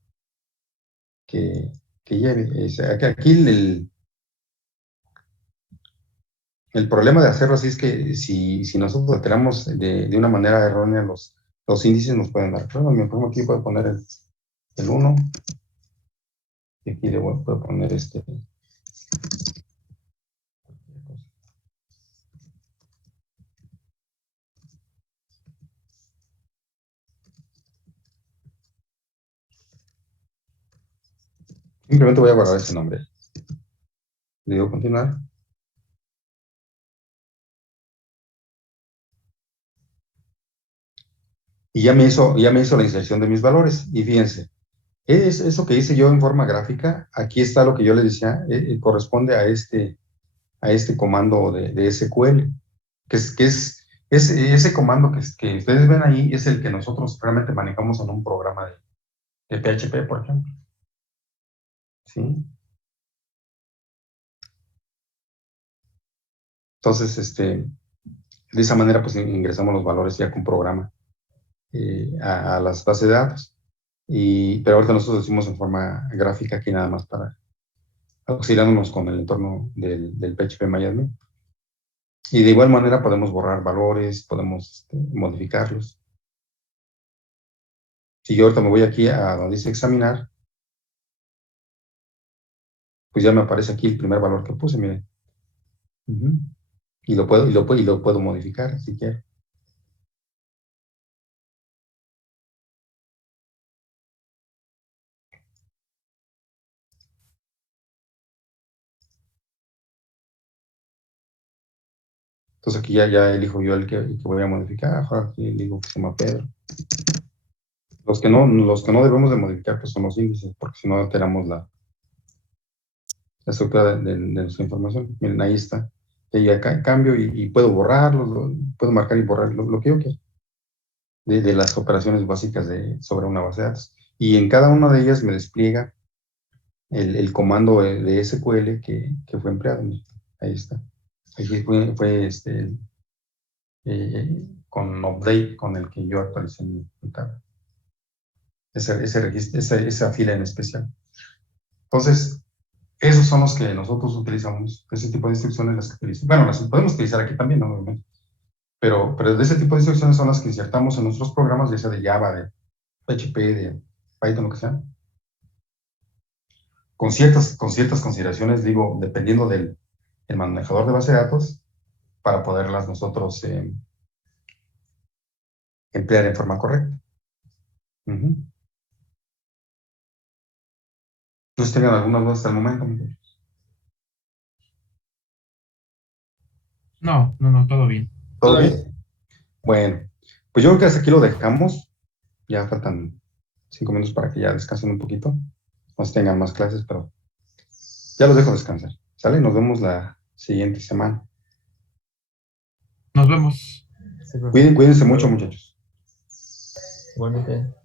lleve. Aquí el problema de hacerlo así es que si nosotros alteramos de una manera errónea los índices nos pueden dar problemas. Por ejemplo, aquí puedo poner el 1 y aquí puedo poner simplemente voy a guardar ese nombre. Le digo continuar. Y ya me hizo la inserción de mis valores. Y fíjense, eso que hice yo en forma gráfica, aquí está lo que yo les decía, corresponde a este comando de SQL, que es ese comando que ustedes ven ahí, es el que nosotros realmente manejamos en un programa de PHP, por ejemplo. ¿Sí? Entonces, de esa manera, pues ingresamos los valores ya con programa a las bases de datos. Pero ahorita nosotros lo hicimos en forma gráfica aquí nada más para auxiliándonos con el entorno del PHP MyAdmin. Y de igual manera podemos borrar valores, podemos modificarlos. Si yo ahorita me voy aquí a donde dice examinar, pues ya me aparece aquí el primer valor que puse, miren. Ujú. Y lo puedo modificar si quiero. Entonces aquí ya elijo yo el que voy a modificar. Ajá, aquí digo que se llama Pedro. Los que no debemos de modificar pues son los índices, porque si no alteramos la estructura de nuestra información. Miren, ahí está. Y acá cambio y puedo borrarlo, puedo marcar y borrar lo que yo quiera de las operaciones básicas sobre una base de datos. Y en cada una de ellas me despliega el comando de SQL que fue empleado. Ahí está. Aquí fue con update con el que yo actualicé mi tabla. Esa fila en especial. Entonces, esos son los que nosotros utilizamos, ese tipo de instrucciones las que utilizamos. Bueno, las podemos utilizar aquí también, ¿no? Obviamente. Pero de ese tipo de instrucciones son las que insertamos en nuestros programas, ya sea de Java, de PHP, de Python, lo que sea. Con ciertas consideraciones, digo, dependiendo del manejador de base de datos, para poderlas nosotros emplear en forma correcta. Ujú. No sé si tengan alguna duda hasta el momento, muchachos. No, no, no, todo bien. ¿Todo Todo bien. bien? Bueno, pues yo creo que hasta aquí lo dejamos. Ya faltan 5 minutos para que ya descansen un poquito. No sé si tengan más clases, pero ya los dejo descansar. ¿Sale? Nos vemos la siguiente semana. Nos vemos. Sí, profe. Cuídense Hasta mucho, luego. muchachos. Igualmente.